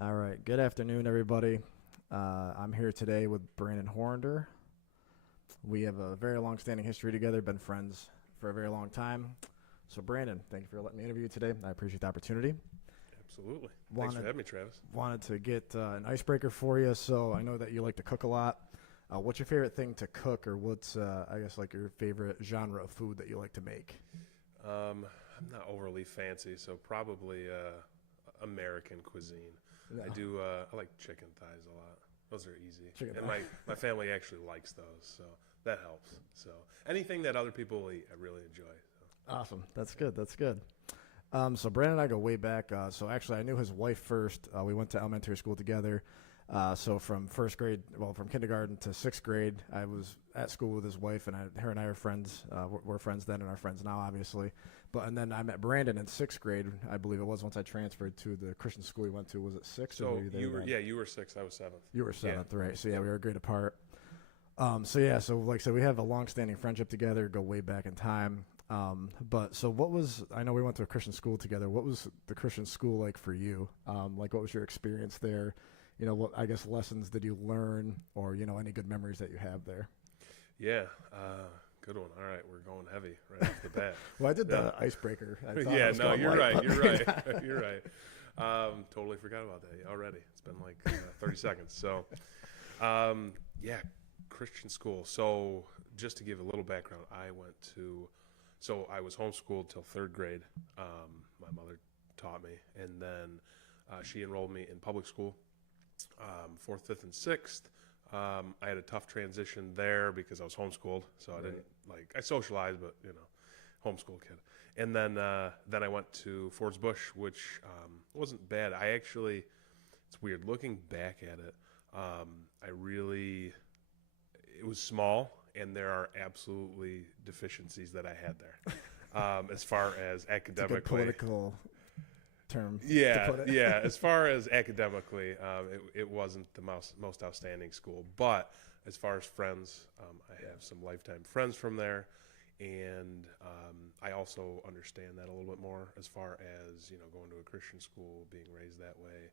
All right. Good afternoon, everybody. I'm here today with Brandon Horender. We have a very long-standing history together. Been friends for a very long time. So, Brandon, thank you for letting me interview you today. I appreciate the opportunity. Absolutely. Thanks for Wanted having me, Travis. wanted to get an icebreaker for you. So, I know that you like to cook a lot. What's your favorite thing to cook, or what's I guess like your favorite genre of food that you like to make? I'm not overly fancy, so probably American cuisine. I No, do. I like chicken thighs a lot. Those are easy, chicken and thigh. my family actually likes those, so that helps. So anything that other people will eat, I really enjoy. So, Awesome. That's good. That's good. So Brandon and I go way back. So actually, I knew his wife first. We went to elementary school together. So from first grade, well, from kindergarten to sixth grade, I was at school with his wife, and her and I are friends. We're friends then, and are friends now, obviously. And then I met Brandon in sixth grade, I believe it was, once I transferred to the Christian school he went to. Was it sixth, or were so you there you were then? yeah, you were six, I was seventh. You were Yeah, seventh, right? So yeah, we were a grade apart. So like I said, we have a long-standing friendship together, go way back in time. But so what was, I know we went to a Christian school together. What was the Christian school like for you? Like what was your experience there? What, I guess, lessons did you learn, or, any good memories that you have there? yeah. Good one. All right, we're going heavy right off the bat. Well, I did Yeah. the icebreaker. I thought I Yeah, was no, going you're light, right. but You're maybe right. not. You're right. Totally forgot about that already. It's been like 30 seconds. So, yeah, Christian school. So, just to give a little background, so I was homeschooled till third grade. My mother taught me, and then she enrolled me in public school, fourth, fifth, and sixth. I had a tough transition there because I was homeschooled, so I didn't I socialized, but homeschool kid. And then I went to Ford's Bush, which wasn't bad. It's weird looking back at it. It was small, and there are absolutely deficiencies that I had there, as far as It's a good academically. political term to Yeah, put it. yeah. As far as academically, it wasn't the most outstanding school. But as far as friends, I have some lifetime friends from there, and I also understand that a little bit more as far as going to a Christian school, being raised that way.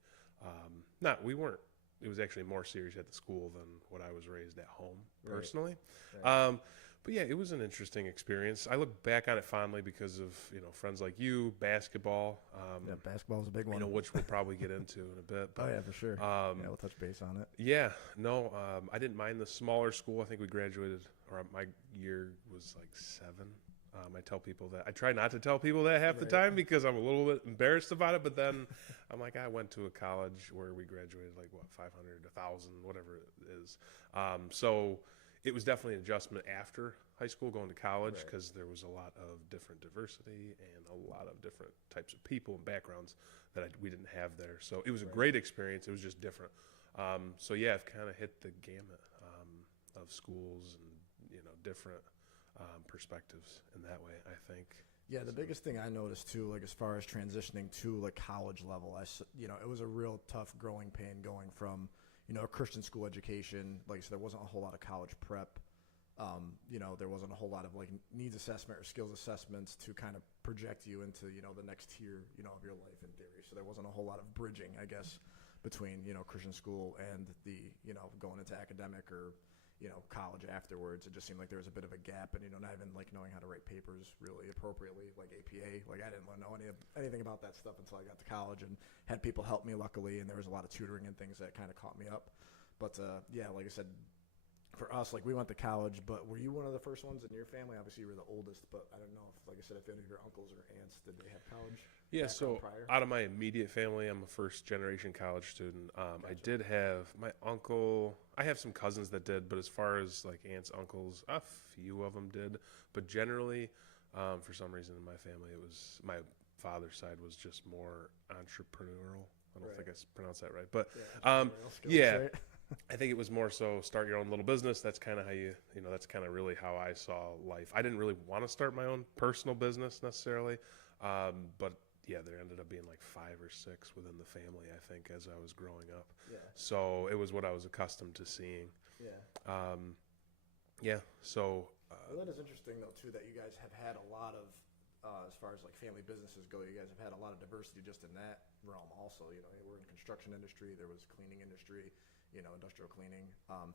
Not we weren't. It was actually more serious at the school than what I was raised at home Right. personally. Right. But yeah, it was an interesting experience. I look back on it fondly because of friends like you, basketball. Yeah, basketball is a big one. Which we'll probably get into in a bit. Oh But yeah, for sure. Yeah, we'll touch base on it. yeah, no, I didn't mind the smaller school. I think we graduated, or my year was like seven. I tell people that. I try not to tell people that half the Right. time because I'm a little bit embarrassed about it. But then I'm like, I went to a college where we graduated like 500, 1,000, whatever it is. So it was definitely an adjustment after high school going to college Right. because there was a lot of different diversity and a lot of different types of people and backgrounds that we didn't have there. So it was a Right. great experience. It was just different. So yeah, I've kind of hit the gamut of schools and different perspectives in that way, I think. Yeah, the So, biggest thing I noticed too, like as far as transitioning to like college level, it was a real tough growing pain going from, a Christian school education. Like so there wasn't a whole lot of college prep. There wasn't a whole lot of like needs assessment or skills assessments to kind of project you into, the next tier, of your life in theory. So there wasn't a whole lot of bridging, I guess, between, Christian school and the, going into academic or, college afterwards. It just seemed like there was a bit of a gap, and not even like knowing how to write papers really appropriately, like APA. Like I didn't know anything about that stuff until I got to college and had people help me, luckily, and there was a lot of tutoring and things that kind of caught me up. But yeah, like I said, for us, like we went to college, but were you one of the first ones in your family? Obviously, you were the oldest, but I don't know if, like I said, if any of your uncles or aunts did they have college yeah, background so prior? out of my immediate family, I'm a first generation college student. I Gotcha. did have my uncle, I have some cousins that did, but as far as like aunts, uncles, a few of them did. But generally, for some reason in my family, it was my father's side was just more entrepreneurial. I don't Right. think I pronounced that right, but Yeah, um, entrepreneurial skills, yeah, right? I think it was more so start your own little business. That's kind of how that's kind of really how I saw life. I didn't really want to start my own personal business necessarily, but yeah, there ended up being like 5 or 6 within the family, I think, as I was growing up. Yeah, So it was what I was accustomed to seeing. yeah. Yeah, so Well, that is interesting though too that you guys have had a lot of as far as like family businesses go, you guys have had a lot of diversity just in that realm also. You know, we're in the construction industry, there was cleaning industry, you know, industrial cleaning,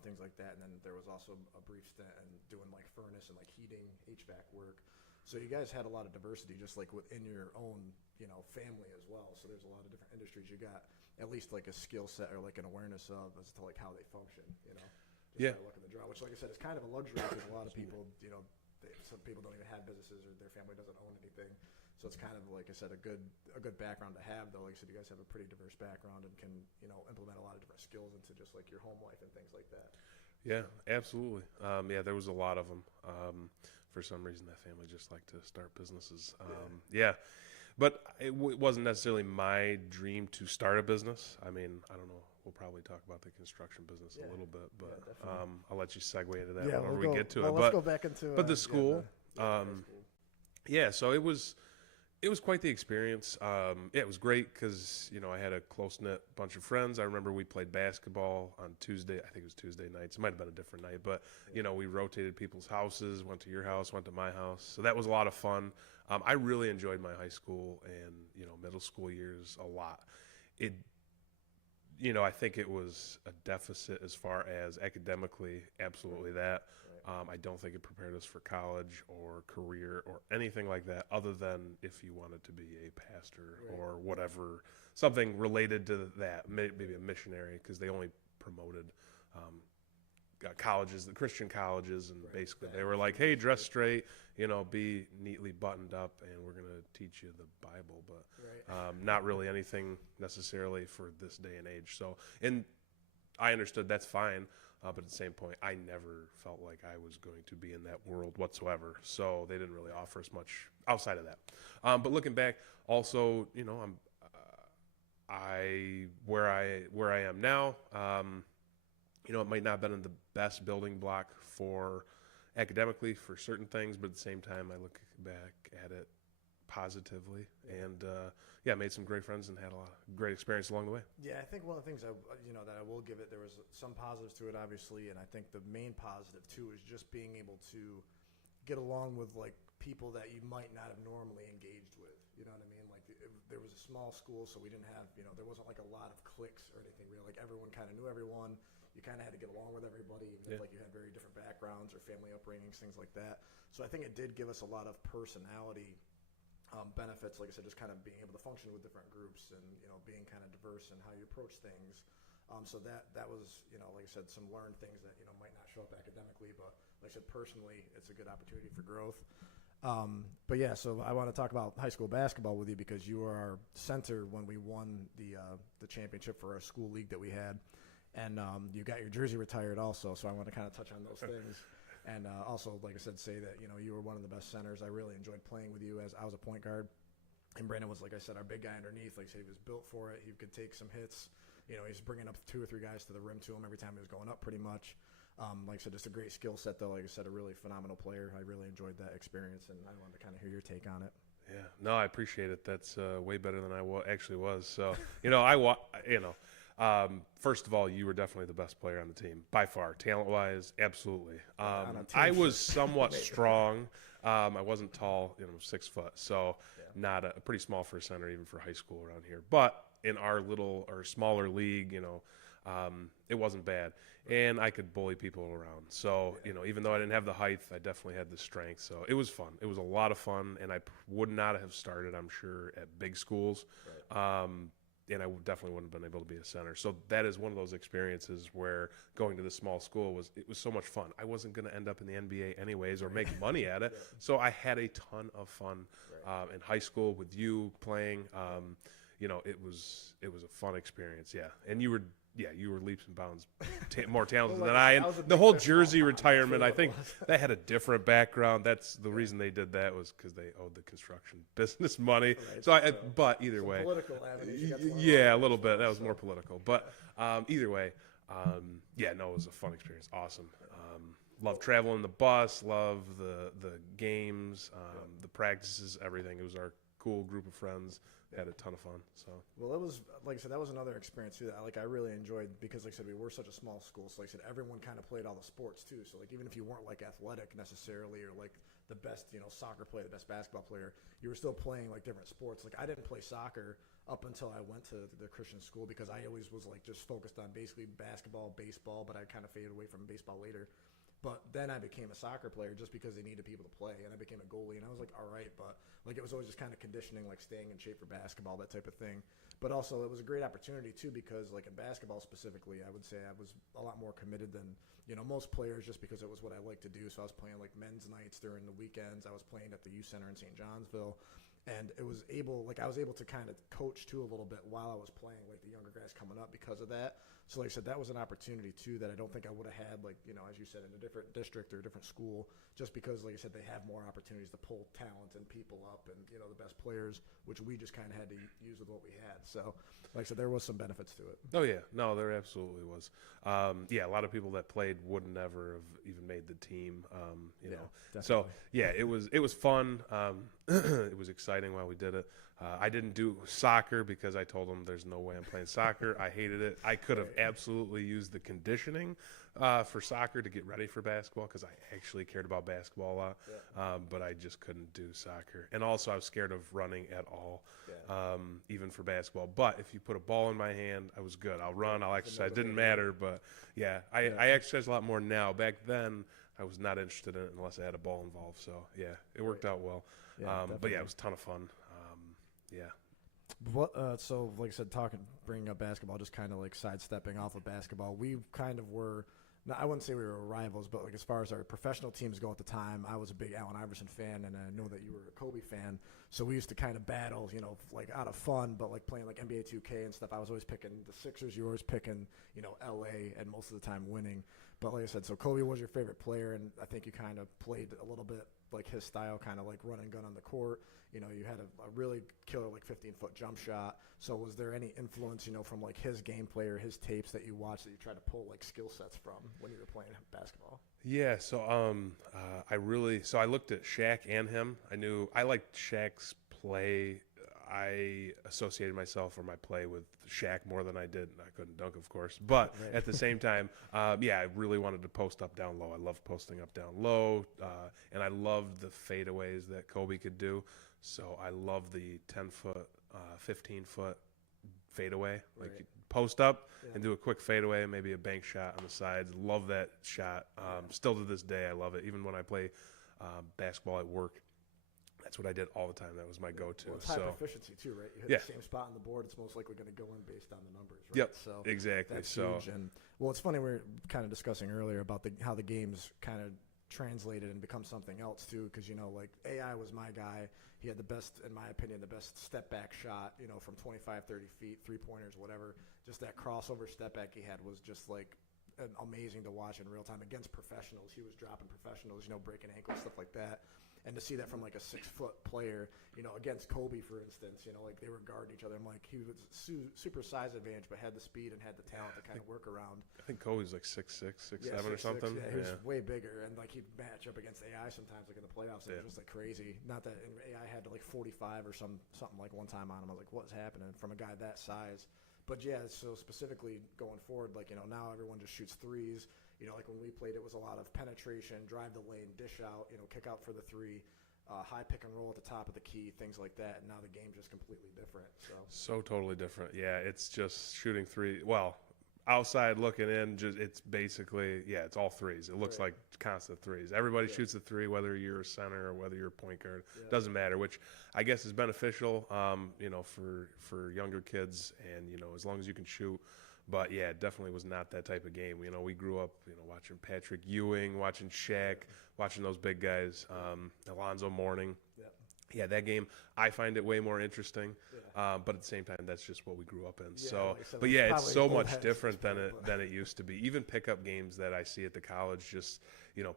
things like that. And then there was also a brief stint in doing like furnace and like heating, HVAC work. So you guys had a lot of diversity just like within your own, you know, family as well. So there's a lot of different industries you got at least like a skill set or like an awareness of as to like how they function, you know. Just Yeah. by looking at the draw, which like I said is kind of a luxury because a lot of people, you know, some people don't even have businesses or their family doesn't own anything. So it's kind of like I said a good background to have though. Like I said, you guys have a pretty diverse background and can, you know, implement a lot of different skills into just like your home life and things like that. Yeah, absolutely. Yeah, there was a lot of them. For some reason, that family just liked to start businesses. Yeah. But it wasn't necessarily my dream to start a business. I mean, I don't know. We'll probably talk about the construction business a little bit, but I'll let you segue into that whenever we get to it. Let's go back into but the school, school. yeah. So it was quite the experience. It was great because you know I had a close knit bunch of friends. I remember we played basketball on Tuesday. I think it was Tuesday nights. It might have been a different night, but you know we rotated people's houses. Went to your house, went to my house. So that was a lot of fun. I really enjoyed my high school and you know middle school years a lot. You know, I think it was a deficit as far as academically, absolutely that. I don't think it prepared us for college or career or anything like that, other than if you wanted to be a pastor or whatever, something related to that, maybe a missionary, because they only promoted colleges, the Christian colleges, and basically they were like, hey, dress straight, you know, be neatly buttoned up, and we're going to teach you the Bible, but not really anything necessarily for this day and age. So, and I understood that's fine, but at the same point, I never felt like I was going to be in that world whatsoever. So they didn't really offer us much outside of that. But looking back, also, you know, where I am now. You know, it might not have been the best building block for academically for certain things, but at the same time, I look back at it positively and, made some great friends and had a lot of great experience along the way. Yeah, I think one of the things that I will give it, there was some positives to it, obviously, and I think the main positive too is just being able to get along with like people that you might not have normally engaged with. You know what I mean? Like there was a small school, so we didn't have, there wasn't like a lot of cliques or anything really. Like everyone kind of knew everyone. You kind of had to get along with everybody, even if like you had very different backgrounds or family upbringings, things like that. So I think it did give us a lot of personality benefits. Like I said, just kind of being able to function with different groups and being kind of diverse in how you approach things. So that was like I said, some learned things that might not show up academically, but like I said, personally, it's a good opportunity for growth. But yeah, so I want to talk about high school basketball with you because you were our center when we won the championship for our school league that we had. And you got your jersey retired also, so I want to kind of touch on those things. And also, like I said, say that, you were one of the best centers. I really enjoyed playing with you as I was a point guard. And Brandon was, like I said, our big guy underneath. Like I said, he was built for it. He could take some hits. He's bringing up 2 or 3 guys to the rim to him every time he was going up pretty much. Like I said, just a great skill set, though. Like I said, a really phenomenal player. I really enjoyed that experience, and I wanted to kind of hear your take on it. Yeah, no, I appreciate it. That's way better than I actually was. So, first of all, you were definitely the best player on the team by far, talent-wise, absolutely. I was somewhat strong. I wasn't tall, 6 foot, so not pretty small for a center, even for high school around here. But in our little or smaller league, it wasn't bad, and I could bully people around. So, even though I didn't have the height, I definitely had the strength. So it was fun. It was a lot of fun, and I would not have started, I'm sure, at big schools. And I definitely wouldn't have been able to be a center. So that is one of those experiences where going to the small school was so much fun. I wasn't going to end up in the NBA anyways or make money at it. So I had a ton of fun in high school with you playing. It was a fun experience. Yeah, and you were leaps and bounds more talented than I. And the whole jersey retirement, I think that had a different background. That's the reason they did that was because they owed the construction business money. Right, but either way, political a little bit. That was more political. But either way, it was a fun experience. Awesome. Love traveling the bus. Love the games, the practices, everything. It was our cool group of friends. Had a ton of fun. So it was like I said, that was another experience too that I really enjoyed because like I said, we were such a small school. So like I said, everyone kind of played all the sports too. So like even if you weren't like athletic necessarily or like the best, soccer player, the best basketball player. You were still playing like different sports. Like I didn't play soccer up until I went to the Christian school because I always was like just focused on basically basketball, baseball, but I kind of faded away from baseball later. But then I became a soccer player just because they needed people to play, and I became a goalie, and I was like, all right, but like it was always just kind of conditioning, like staying in shape for basketball, that type of thing. But also it was a great opportunity too because like in basketball specifically, I would say I was a lot more committed than most players just because it was what I like to do. So I was playing like men's nights during the weekends. I was playing at the youth center in St. Johnsville. And I was able to kind of coach too a little bit while I was playing, like the younger guys coming up because of that. So like I said, that was an opportunity too that I don't think I would have had, like, as you said, in a different district or a different school, just because, like I said, they have more opportunities to pull talent and people up and, the best players, which we just kind of had to use with what we had. So like I said, there was some benefits to it. Oh yeah, no, there absolutely was. Yeah, a lot of people that played would never have even made the team. You know, definitely. So yeah, it was fun. It was exciting while we did it. I didn't do soccer because I told them there's no way I'm playing soccer. I hated it. I could have absolutely used the conditioning for soccer to get ready for basketball because I actually cared about basketball a lot, but I just couldn't do soccer. And also I was scared of running at all, even for basketball. But if you put a ball in my hand, I was good. I'll run, I'll exercise. Didn't matter, but I exercise a lot more now. Back then, I was not interested in it unless I had a ball involved. So, yeah, it worked out well. But, yeah, it was a ton of fun. So, like I said, bringing up basketball, just kind of like sidestepping off of basketball, we kind of were – I wouldn't say we were rivals, but like as far as our professional teams go at the time, I was a big Allen Iverson fan, and I know that you were a Kobe fan. So we used to kind of battle, like out of fun, but like playing like NBA 2K and stuff. I was always picking the Sixers. You were always picking, LA, and most of the time winning. But like I said, so Kobe was your favorite player, and I think you kind of played a little bit like his style, kind of like run and gun on the court. You had a really killer like 15-foot jump shot. So was there any influence, from like his gameplay or his tapes that you watched that you tried to pull like skill sets from when you were playing basketball? Yeah, so I looked at Shaq and him. I liked Shaq's play. I associated myself or my play with Shaq more than I did. I couldn't dunk, of course, but at the same time, I really wanted to post up, down low. I loved posting up, down low, and I loved the fadeaways that Kobe could do. So I love the 10-foot, 15-foot fadeaway. Like you post up and do a quick fadeaway, maybe a bank shot on the sides. Love that shot. Still to this day, I love it. Even when I play basketball at work, that's what I did all the time. That was my go-to. Well, it's high efficiency too, right? You hit the same spot on the board, it's most likely going to go in based on the numbers, right? Yep, so exactly. That's huge. And well, it's funny, we were kind of discussing earlier about how the game's kind of translated and become something else too, because like AI was my guy. He had the best, in my opinion, the best step back shot, from 25, 30 feet, 3-pointers, whatever. Just that crossover step back he had was just like amazing to watch in real time against professionals. He was dropping professionals, breaking ankles, stuff like that. And to see that from like a 6-foot player, against Kobe, for instance, like they were guarding each other. I'm like, he was super size advantage, but had the speed and had the talent to kind of work around. I think Kobe's like 6'6", 6'7", or something. Yeah, he was way bigger, and like he'd match up against AI sometimes, like in the playoffs. It was just like crazy. Not that AI had like 45 or something like one time on him. I was like, what's happening from a guy that size? But yeah, so specifically going forward, like now everyone just shoots threes. Like when we played, it was a lot of penetration, drive the lane, dish out, kick out for the three, high pick and roll at the top of the key, things like that. And now the game's just completely different. So totally different. Yeah, it's just shooting three. Well, outside looking in, it's basically, it's all threes. It looks like constant threes. Everybody shoots a three, whether you're a center or whether you're a point guard. Doesn't matter, which I guess is beneficial, for younger kids and, as long as you can shoot. But, yeah, it definitely was not that type of game. We grew up, watching Patrick Ewing, watching Shaq, watching those big guys, Alonzo Mourning. Yeah, that game, I find it way more interesting. But at the same time, that's just what we grew up in. But it's so much different than it used to be. Even pickup games that I see at the college, just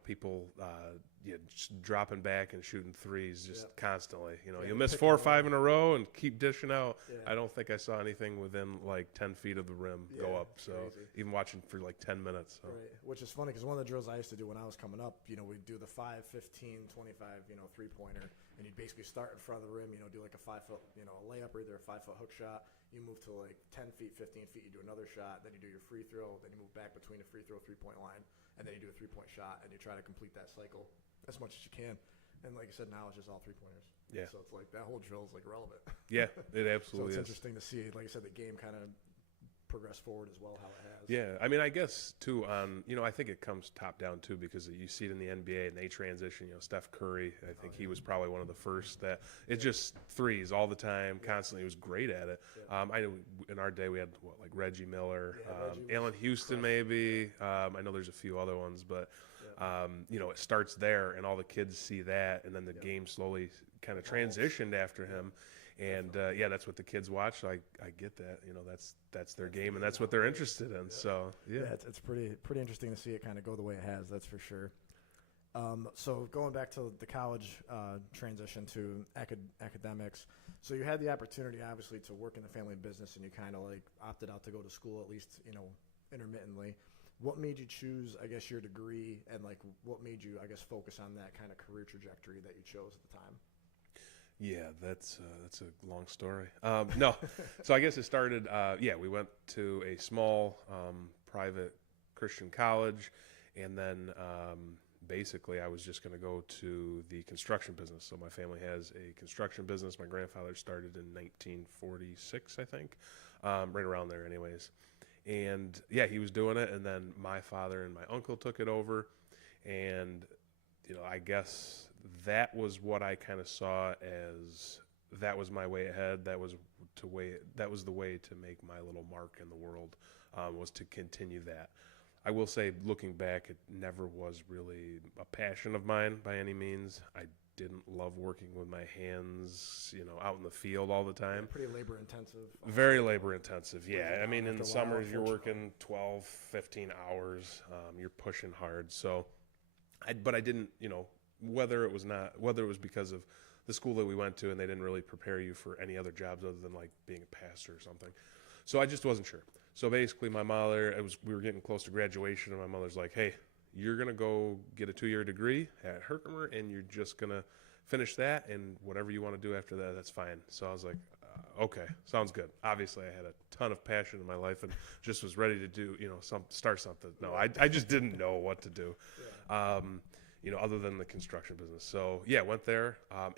people just dropping back and shooting threes just constantly. You'll miss 4 or 5 in a row and keep dishing out. I don't think I saw anything within like 10 feet of the rim go up. So crazy. Even watching for like 10 minutes. So. Right. Which is funny because one of the drills I used to do when I was coming up, we'd do the 5, 15, 25, 3-pointer. And you'd basically start in front of the rim, do like a 5-foot, a layup or either a 5-foot hook shot. You move to like 10 feet, 15 feet, you do another shot, then you do your free throw, then you move back between a free throw, 3-point line, and then you do a 3-point shot, and you try to complete that cycle as much as you can. And like you said, now it's just all 3-pointers. Yeah. So it's like that whole drill is like relevant. Yeah, it So absolutely it's is. interesting to see, like I said, the game kind of progress forward as well, how it has. Yeah, I mean, I guess too. I think it comes top down too, because you see it in the NBA and they transition. Steph Curry. I think he was probably one of the first that it's just threes all the time, constantly. He was great at it. Yeah. I know in our day we had like Reggie Miller, Reggie was Allen Houston, maybe. I know there's a few other ones, but it starts there, and all the kids see that, and then the game slowly kind of transitioned after him. And that's what the kids watch. So I get that. That's their game, and that's what they're interested in. So it's pretty interesting to see it kind of go the way it has. That's for sure. So going back to the college transition to academics, so you had the opportunity, obviously, to work in the family business, and you kind of like opted out to go to school, at least intermittently. What made you choose, I guess, your degree, and like what made you, I guess, focus on that kind of career trajectory that you chose at the time? Yeah, that's a long story. No, so I guess it started. We went to a small private Christian college, and then basically I was just going to go to the construction business. So my family has a construction business. My grandfather started in 1946, I think, right around there, anyways. And he was doing it, and then my father and my uncle took it over, and I guess that was what I kind of saw as that was my way ahead. That was the way to make my little mark in the world, was to continue that. I will say, looking back, it never was really a passion of mine by any means. I didn't love working with my hands, out in the field all the time. Pretty labor intensive. Very labor intensive, yeah. I mean, in the After a while, summers, you're working 12, 15 hours. You're pushing hard. So, but I didn't, whether it was because of the school that we went to and they didn't really prepare you for any other jobs other than like being a pastor or something. So I just wasn't sure. So basically my mother, we were getting close to graduation, and my mother's like, hey, you're going to go get a 2-year degree at Herkimer, and you're just going to finish that, and whatever you want to do after that, that's fine. So I was like, okay, sounds good. Obviously I had a ton of passion in my life and just was ready to do, start something. No, I just didn't know what to do. Other than the construction business. So went there. I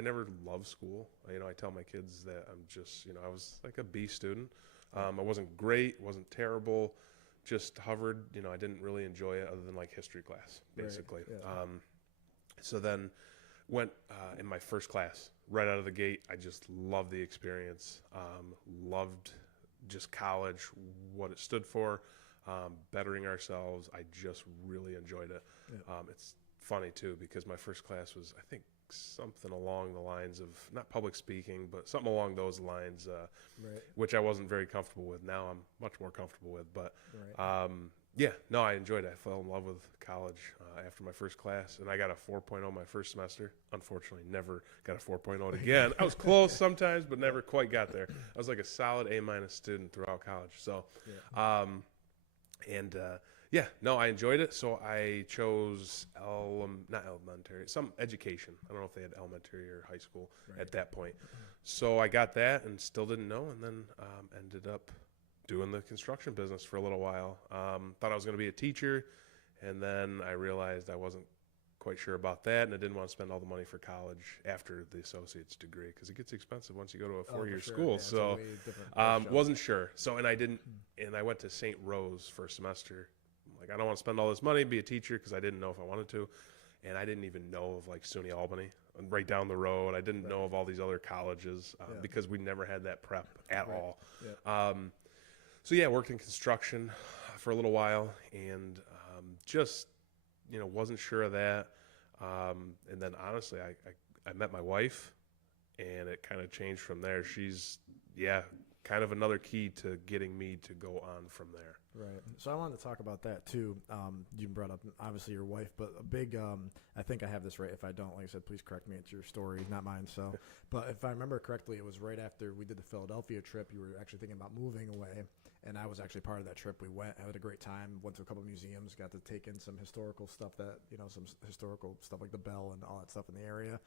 never loved school. I tell my kids that I'm just, I was like a B student. I wasn't great, wasn't terrible, just hovered. I didn't really enjoy it other than like history class, basically. Right. Yeah. So then went in my first class right out of the gate. I just loved the experience. Loved just college, what it stood for. Bettering ourselves. I just really enjoyed it. Yeah. It's funny too, because my first class was, I think, something along the lines of not public speaking, but something along those lines, which I wasn't very comfortable with. Now I'm much more comfortable with, but I enjoyed it. I fell in love with college after my first class, and I got a 4.0 my first semester. Unfortunately, never got a 4.0 again. I was close sometimes, but never quite got there. I was like a solid A- student throughout college. So, I enjoyed it. So I chose not elementary, some education. I don't know if they had elementary or high school at that point. So I got that and still didn't know, and then ended up doing the construction business for a little while. Thought I was going to be a teacher, and then I realized I wasn't quite sure about that, and I didn't want to spend all the money for college after the associate's degree, because it gets expensive once you go to a 4-year school. So wasn't sure. So and I went to St. Rose for a semester. Like, I don't want to spend all this money, be a teacher, because I didn't know if I wanted to. And I didn't even know of like SUNY Albany right down the road. I didn't know of all these other colleges because we never had that prep at all. Yeah. Worked in construction for a little while, and just wasn't sure of that. And then honestly, I met my wife, and it kind of changed from there. She's kind of another key to getting me to go on from there. Right. So I wanted to talk about that too. You brought up obviously your wife, but a big, I think I have this right. If I don't, like I said, please correct me. It's your story, not mine. So, but if I remember correctly, it was right after we did the Philadelphia trip. You were actually thinking about moving away, and I was actually part of that trip. We went, I had a great time, went to a couple museums, got to take in some historical stuff some historical stuff like the Bell and all that stuff in the area.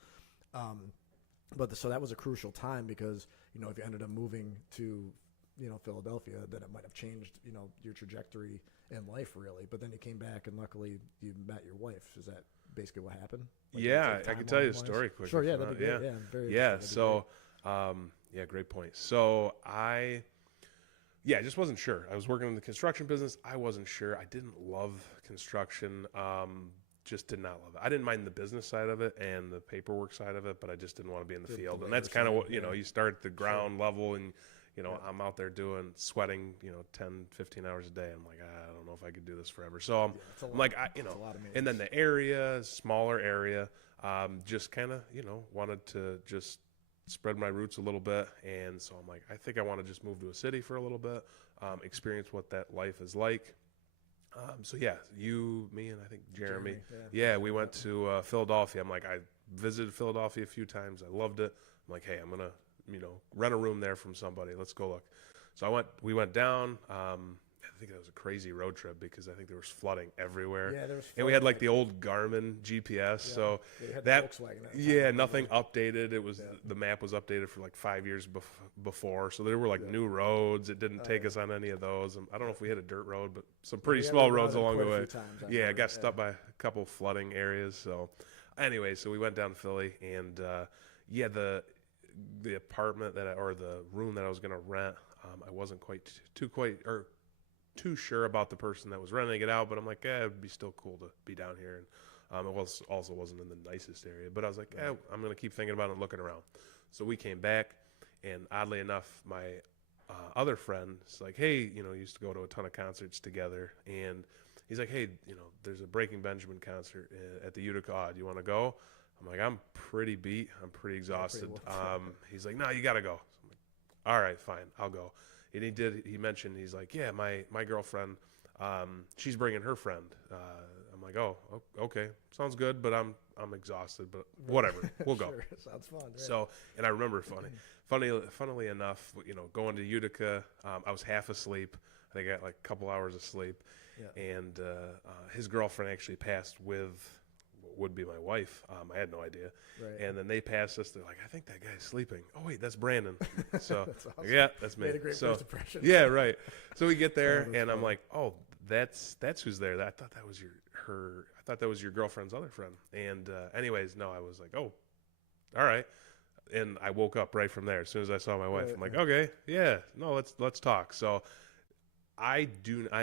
So that was a crucial time because, if you ended up moving to, Philadelphia, then it might have changed, your trajectory in life really. But then you came back and luckily you met your wife. Is that basically what happened? Yeah, like I can tell you a timeline-wise? story quick. Sure, if yeah, you that'd want. be great. Yeah. Yeah, I'm very Yeah. interested. That'd be So, yeah, great point. So I just wasn't sure. I was working in the construction business. I wasn't sure. I didn't love construction. Just did not love it. I didn't mind the business side of it and the paperwork side of it, but I just didn't want to be in the The field. And labor that's kind of side, what, you start at the ground level and, Yeah. I'm out there sweating, 10, 15 hours a day. I'm like, I don't know if I could do this forever. So it's a lot. I'm like, It's a lot of and then maintenance. the area, smaller area, just kind of, wanted to just spread my roots a little bit. And so I'm like, I think I want to just move to a city for a little bit, experience what that life is like. So yeah, you, me, and I think Jeremy. Yeah, we went to Philadelphia. I'm like, I visited Philadelphia a few times. I loved it. I'm like, hey, I'm gonna, rent a room there from somebody. Let's go look. So we went down. I think that was a crazy road trip because I think there was flooding everywhere. Yeah, there was. And we had like the old Garmin GPS, so they had that the Volkswagen at the time, yeah, I nothing remember. updated. It was the map was updated for like 5 years before, so there were like new roads. It didn't take us on any of those. I don't know if we hit a dirt road, but some pretty We had small to roads run it along the quite a way. few times, I Yeah, remember. got stuck by a couple flooding areas. So anyway, so we went down to Philly, and the apartment or the room that I was going to rent, I wasn't too sure about the person that was renting it out, but I'm like, it'd be still cool to be down here. And it wasn't in the nicest area, but I was like, I'm going to keep thinking about it and looking around. So we came back, and oddly enough, my other friend is like, hey, used to go to a ton of concerts together, and he's like, hey, there's a Breaking Benjamin concert at the Utica. Do you want to go? I'm like, I'm pretty beat. I'm pretty exhausted. He's like, no, you got to go. So I'm like, all right, fine, I'll go. And he mentioned, he's like, yeah, my girlfriend, she's bringing her friend. I'm like, oh, okay, sounds good, but I'm exhausted, but whatever, we'll go. Sure, sounds fun. Yeah. So, and I remember funnily enough, going to Utica, I was half asleep. I think I got like a couple hours of sleep. Yeah. And his girlfriend actually passed with what would be my wife. I had no idea. Right. And then they passed us. They're like, I think that guy's sleeping. Oh, wait, that's Brandon. So, That's awesome. yeah, that's me. Made a great so, first impression. yeah, right. So we get there, that's and I'm funny. like, oh, that's who's there. I thought that was I thought that was your girlfriend's other friend. And anyways, no, I was like, oh, all right. And I woke up right from there. As soon as I saw my wife, Right, I'm like, yeah. okay, yeah, no, let's talk. So I'm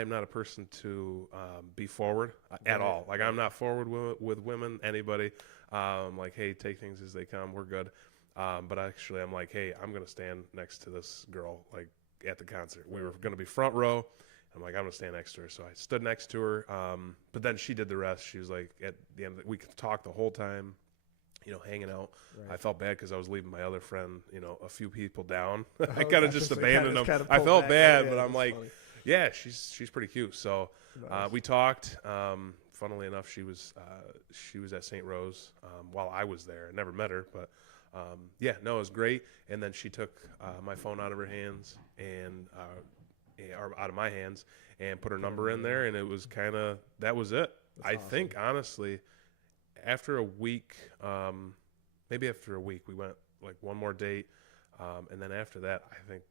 not a person to be forward at Right, all. Like I'm not forward with women, anybody. Like, hey, take things as they come. We're good. But actually, I'm like, hey, I'm gonna stand next to this girl like at the concert. We were gonna be front row. I'm like, I'm gonna stand next to her. So I stood next to her. But then she did the rest. She was like, at the end, we could talk the whole time. Hanging out. Right. I felt bad because I was leaving my other friend, a few people down. I Oh, kind of gotcha. just So you abandoned kinda them. just I pulled felt back. bad, Yeah, but I'm that's like, funny. yeah, she's pretty cute. So Nice. we talked. Funnily enough, she was at St. Rose while I was there. I never met her, but it was great. And then she took my phone out of her hands or out of my hands and put her number in there, and it was that was it. That's I awesome. think honestly, after a week, maybe after a week, we went like one more date, and then after that, I think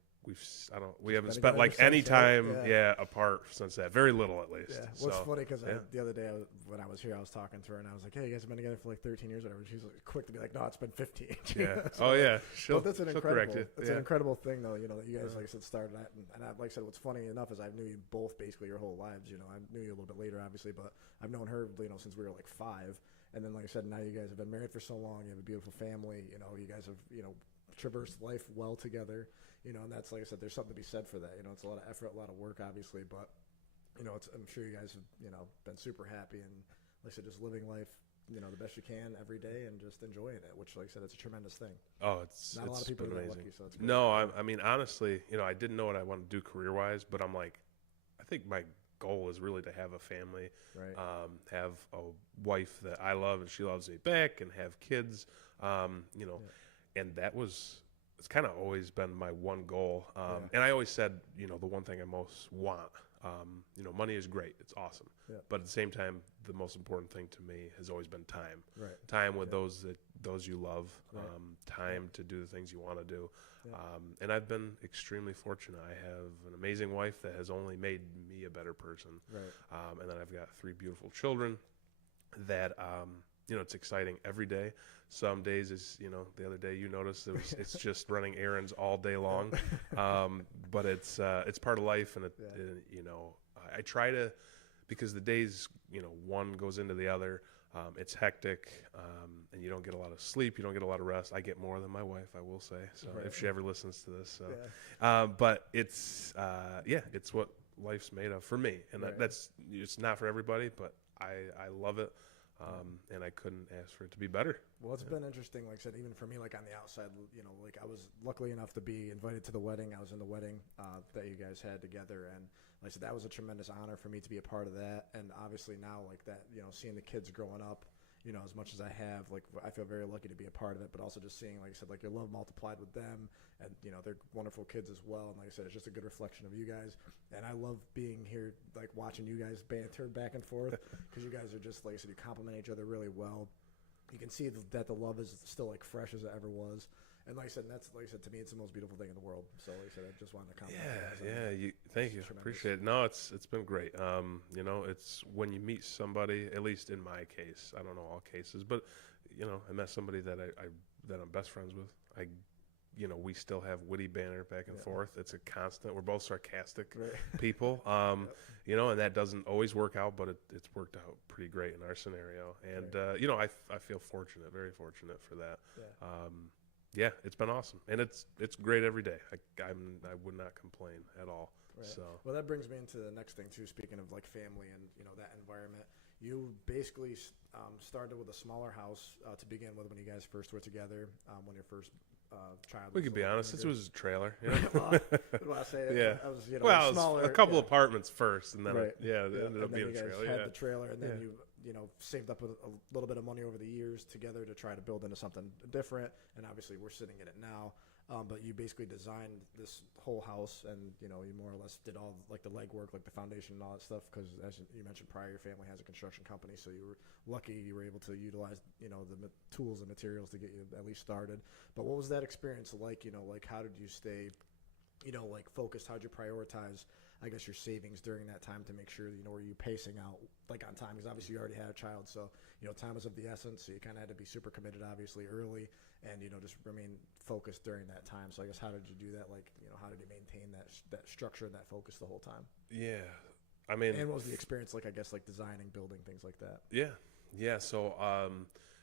we haven't been spent together like since any that? time, Yeah. apart since that. Very little, at least. Yeah. So, What's funny because yeah. the other day when I was here, I was talking to her and I was like, "Hey, you guys have been together for like 13 years, or whatever." She's like, quick to be like, "No, it's been 15." Yeah. So, Oh yeah. But that's an she'll incredible. correct it. It's Yeah. an incredible thing, though. That you guys, like I said, started at, and like I said, what's funny enough is I knew you both basically your whole lives. I knew you a little bit later, obviously, but I've known her, since we were like 5. And then, like I said, now you guys have been married for so long. You have a beautiful family. You guys have, traversed life well together. And that's, like I said, there's something to be said for that. It's a lot of effort, a lot of work, obviously, but I'm sure you guys have, been super happy and, like I said, just living life, the best you can every day and just enjoying it, which, like I said, it's a tremendous thing. Oh, it's Not a lot of people been are that amazing. lucky, so it's great. No, I mean honestly, I didn't know what I wanted to do career wise, but I'm like, I think my goal is really to have a family, Right. have a wife that I love and she loves me back, and have kids, and it's kind of always been my one goal. And I always said, the one thing I most want, money is great. It's awesome. Yeah. But at the same time, the most important thing to me has always been time. Right. Time with those you love, Right. time to do the things you want to do. Yeah. And I've been extremely fortunate. I have an amazing wife that has only made me a better person. Right. And then I've got 3 beautiful children that, it's exciting every day. Some days is, the other day you noticed it's just running errands all day long. But it's part of life, and I try to, because the days, one goes into the other. It's hectic, and you don't get a lot of sleep. You don't get a lot of rest. I get more than my wife, I will say. So if she ever listens to this, but it's it's what life's made of for me, and it's not for everybody, but I love it. And I couldn't ask for it to be better. Well, it's been interesting, like I said, even for me, like on the outside, like I was lucky enough to be invited to the wedding. I was in the wedding that you guys had together, and like I said, that was a tremendous honor for me to be a part of that. And obviously now, like that, seeing the kids growing up, as much as I have, like I feel very lucky to be a part of it, but also just seeing, like I said, like your love multiplied with them, and they're wonderful kids as well. And like I said, it's just a good reflection of you guys. And I love being here, like watching you guys banter back and forth, because you guys are just, like I said, you complement each other really well. You can see that the love is still like fresh as it ever was. And like I said, to me, it's the most beautiful thing in the world. So like I said, I just wanted to comment. Thank you. Appreciate it. No, it's been great. It's when you meet somebody, at least in my case, I don't know all cases, but I met somebody that I'm best friends with. We still have witty banter back and forth. It's a constant. We're both sarcastic people. And that doesn't always work out, but it's worked out pretty great in our scenario. And I feel fortunate, very fortunate for that. It's been awesome, and it's great every day. I would not complain at all. Right. So well, that brings me into the next thing too. Speaking of like family and that environment, you basically started with a smaller house to begin with when you guys first were together. When your first child. We could be honest. This was a trailer. Well, I say I was, smaller. A couple apartments first, and then it ended up being a trailer. Had the trailer, and then you saved up a little bit of money over the years together to try to build into something different. And obviously, we're sitting in it now. But you basically designed this whole house, and you more or less did all like the legwork, like the foundation and all that stuff. Because as you mentioned prior, your family has a construction company, so you were lucky you were able to utilize the tools and materials to get you at least started. But what was that experience like? Like how did you stay, like focused? How'd you prioritize, I guess, your savings during that time to make sure were you pacing out like on time? Because obviously you already had a child, so time is of the essence. So you kind of had to be super committed, obviously, early. And just remain focused during that time. So I guess how did you do that? Like how did you maintain that structure and that focus the whole time? Yeah, I mean, and what was the experience like? I guess like designing, building things like that. Yeah. So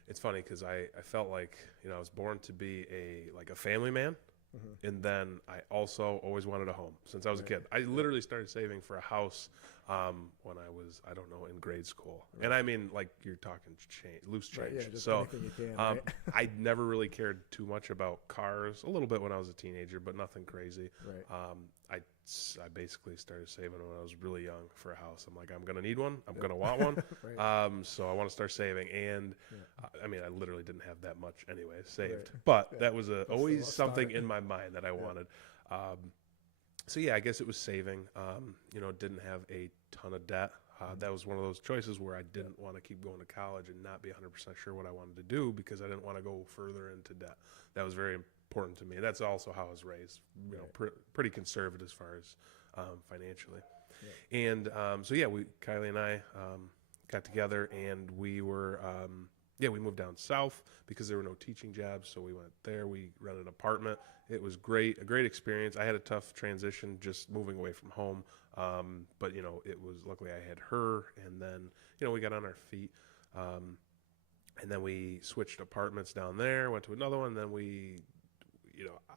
it's funny because I felt like I was born to be a family man. Mm-hmm. And then I also always wanted a home since I was a kid. I literally started saving for a house when I was, I don't know, in grade school. Right. And I mean, like, you're talking loose change. Right, just so anything you can, right? I never really cared too much about cars, a little bit when I was a teenager, but nothing crazy. Right. I basically started saving when I was really young for a house. I'm like, I'm going to need one. I'm going to want one. Right. So I want to start saving. And I mean, I literally didn't have that much anyway saved. Right. But that was always something in my mind that I wanted. So yeah, I guess it was saving. Didn't have a ton of debt. That was one of those choices where I didn't want to keep going to college and not be 100% sure what I wanted to do because I didn't want to go further into debt. That was very important to me. That's also how I was raised, pretty conservative as far as financially. Yeah. And Kylie and I got together, and we were we moved down south because there were no teaching jobs, so we went there. We rented an apartment. It was great, a great experience. I had a tough transition just moving away from home, but it was luckily I had her, and then we got on our feet, and then we switched apartments down there, went to another one, and then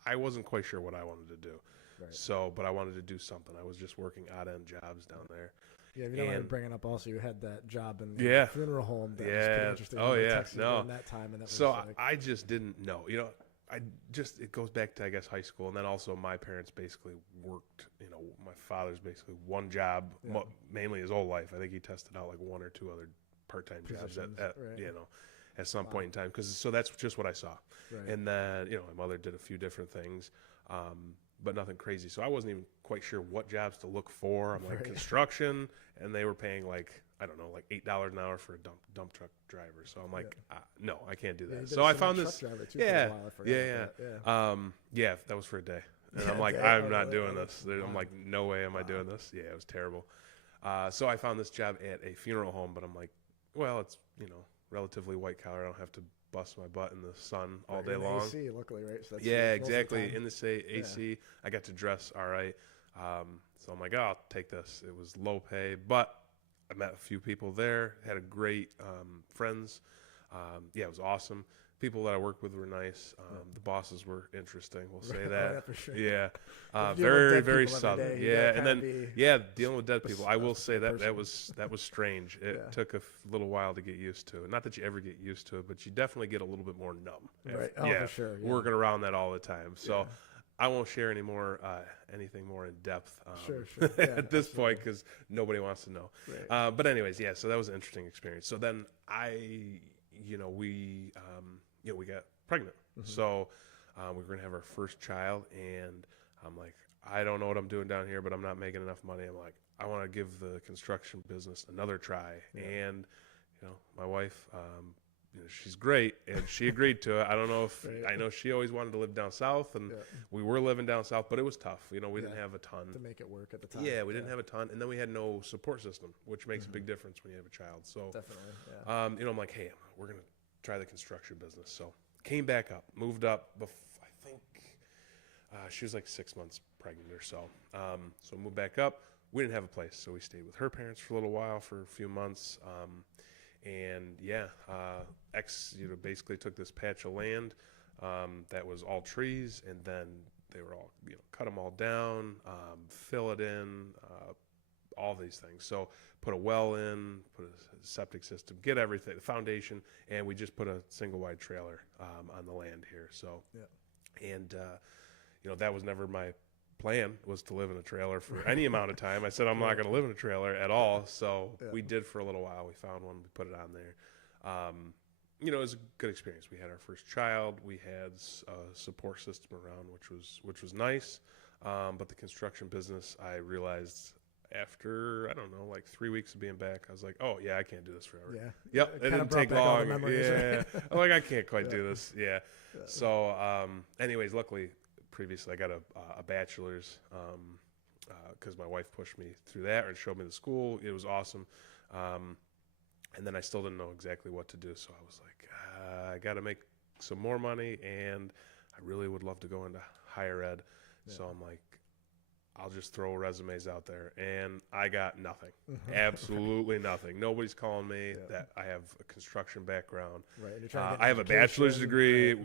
I wasn't quite sure what I wanted to do. Right. So, but I wanted to do something. I was just working odd-end jobs down there. Yeah, if you don't mind bringing up also, you had that job in the funeral home. That was pretty interesting. Oh, yeah. No. That time, and that so was like, I just didn't know. It goes back to, I guess, high school. And then also my parents basically worked, my father's basically one job, mainly his whole life. I think he tested out like one or two other part-time jobs at some point in time. So that's just what I saw. Right. And then, my mother did a few different things, but nothing crazy. So I wasn't even quite sure what jobs to look for. I'm like, construction, and they were paying like, I don't know, like $8 an hour for a dump truck driver. So I'm like, no, I can't do that. So I found this. That was for a day. And I'm like, I'm not doing this. I'm like, no way am I doing this. Yeah, it was terrible. So I found this job at a funeral home, but I'm like, well, it's, relatively white collar. I don't have to bust my butt in the sun all Right, day in the long. AC, luckily, right? So that's Yeah, most of the exactly. time. In the AC, I got to dress all right. So I'm like, oh, I'll take this. It was low pay, but I met a few people there, had a great friends. Yeah, it was awesome. People that I worked with were nice. The bosses were interesting. We'll say Right. that. Oh, yeah, for sure. Yeah, If you're dealing with very dead very people every southern. day, you Yeah, gotta and kinda then be dealing with dead people. I will say that person. that was strange. It Yeah. took a little while to get used to. Not that you ever get used to it, but you definitely get a little bit more numb. Right. Oh, Yeah, for sure. Yeah. working around that all the time. So Yeah. I won't share any more anything more in depth Sure. Yeah, at this absolutely. point because nobody wants to know. Right. But anyways, yeah. So that was an interesting experience. So then we got pregnant. So we were gonna have our first child, and I'm like, I don't know what I'm doing down here, but I'm not making enough money. I'm like, I want to give the construction business another try. Yeah. And my wife, she's great, and she agreed to it. I don't know if Right. I know she always wanted to live down south, and Yeah. we were living down south, but it was tough. We didn't have a ton. To make it work at the time. Yeah, we didn't have a ton, and then we had no support system, which makes a big difference when you have a child. So, Definitely. Yeah. I'm like, hey, we're gonna try the construction business. So, came back up, moved up. I think she was like 6 months pregnant or so. So moved back up. We didn't have a place, so we stayed with her parents for a little while, for a few months. And yeah, basically took this patch of land that was all trees, and then they were all cut them all down, fill it in, all these things. So put a well in, put a septic system, get everything, the foundation, and we just put a single wide trailer on the land here. So and that was never my plan, was to live in a trailer for any amount of time. I said I'm not going to live in a trailer at all. So we did for a little while. We found one, we put it on there. It was a good experience. We had our first child. We had a support system around, which was nice. But the construction business, I realized after, I don't know, like 3 weeks of being back, I was like, oh yeah, I can't do this forever. Yeah. Yep. It didn't take long. Yeah. I'm like, I can't quite do this. Yeah. So, anyways, luckily, previously I got a bachelor's because my wife pushed me through that and showed me the school. It was awesome. And then I still didn't know exactly what to do. So I was like, I got to make some more money, and I really would love to go into higher ed. Yeah. So I'm like, I'll just throw resumes out there, and I got nothing. Absolutely nothing. Nobody's calling me that I have a construction background. Right. And you're trying to get I have a bachelor's degree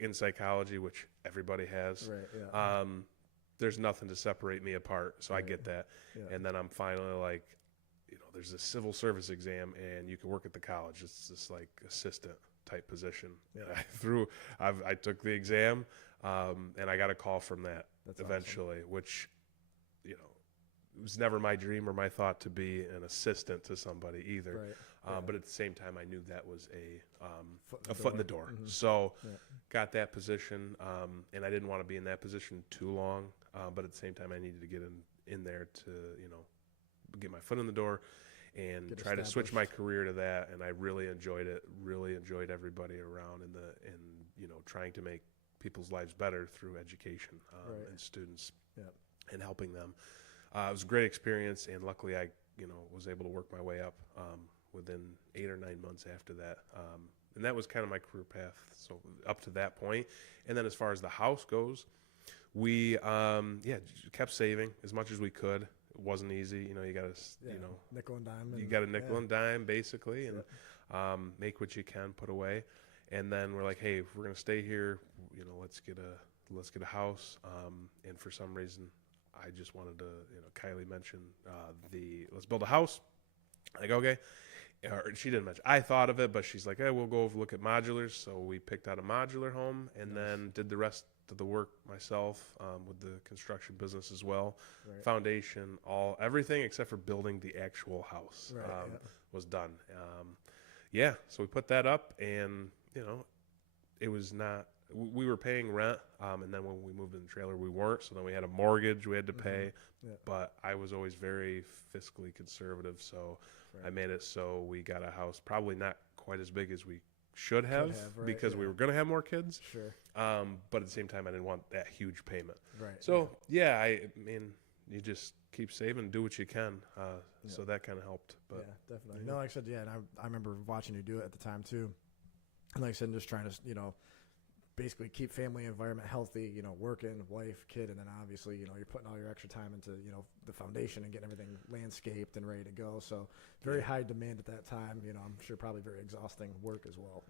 in psychology, which everybody has. Right. Yeah. There's nothing to separate me apart, so I get that. Yeah. And then I'm finally like, there's a civil service exam, and you can work at the college. It's this like assistant type position. Yeah. I took the exam, and I got a call from that. That's eventually, awesome. Which, it was never my dream or my thought to be an assistant to somebody either. Right. But at the same time, I knew that was a foot in the door. Mm-hmm. So got that position, and I didn't want to be in that position too long. But at the same time, I needed to get in there to, get my foot in the door and try to switch my career to that. And I really enjoyed it. Really enjoyed everybody around and trying to make people's lives better through education and students and helping them. It was a great experience, and luckily I, was able to work my way up within 8 or 9 months after that. And that was kind of my career path, so up to that point. And then as far as the house goes, we kept saving as much as we could. It wasn't easy, you got to, nickel and dime. You got a nickel and dime basically, and make what you can put away. And then we're like, hey, if we're gonna stay here, let's get a house. And for some reason, I just wanted to, Kylie mentioned let's build a house. Like, okay. Or she didn't mention. I thought of it, but she's like, hey, we'll go look at modulars. So we picked out a modular home, and then did the rest of the work myself with the construction business as well. Right. Foundation, everything except for building the actual house was done. So we put that up, and it was not. We were paying rent, and then when we moved in the trailer, we weren't. So then we had a mortgage we had to pay. But I was always very fiscally conservative, so I made it so we got a house, probably not quite as big as we should have because we were going to have more kids. Sure. But at the same time, I didn't want that huge payment. Right. So I mean, you just keep saving, do what you can. So that kind of helped. But yeah, definitely. No, like I said, yeah, and I remember watching you do it at the time too. And like I said, just trying to, basically keep family environment healthy, working, wife, kid, and then obviously, you're putting all your extra time into, the foundation and getting everything landscaped and ready to go. So very high demand at that time, I'm sure probably very exhausting work as well,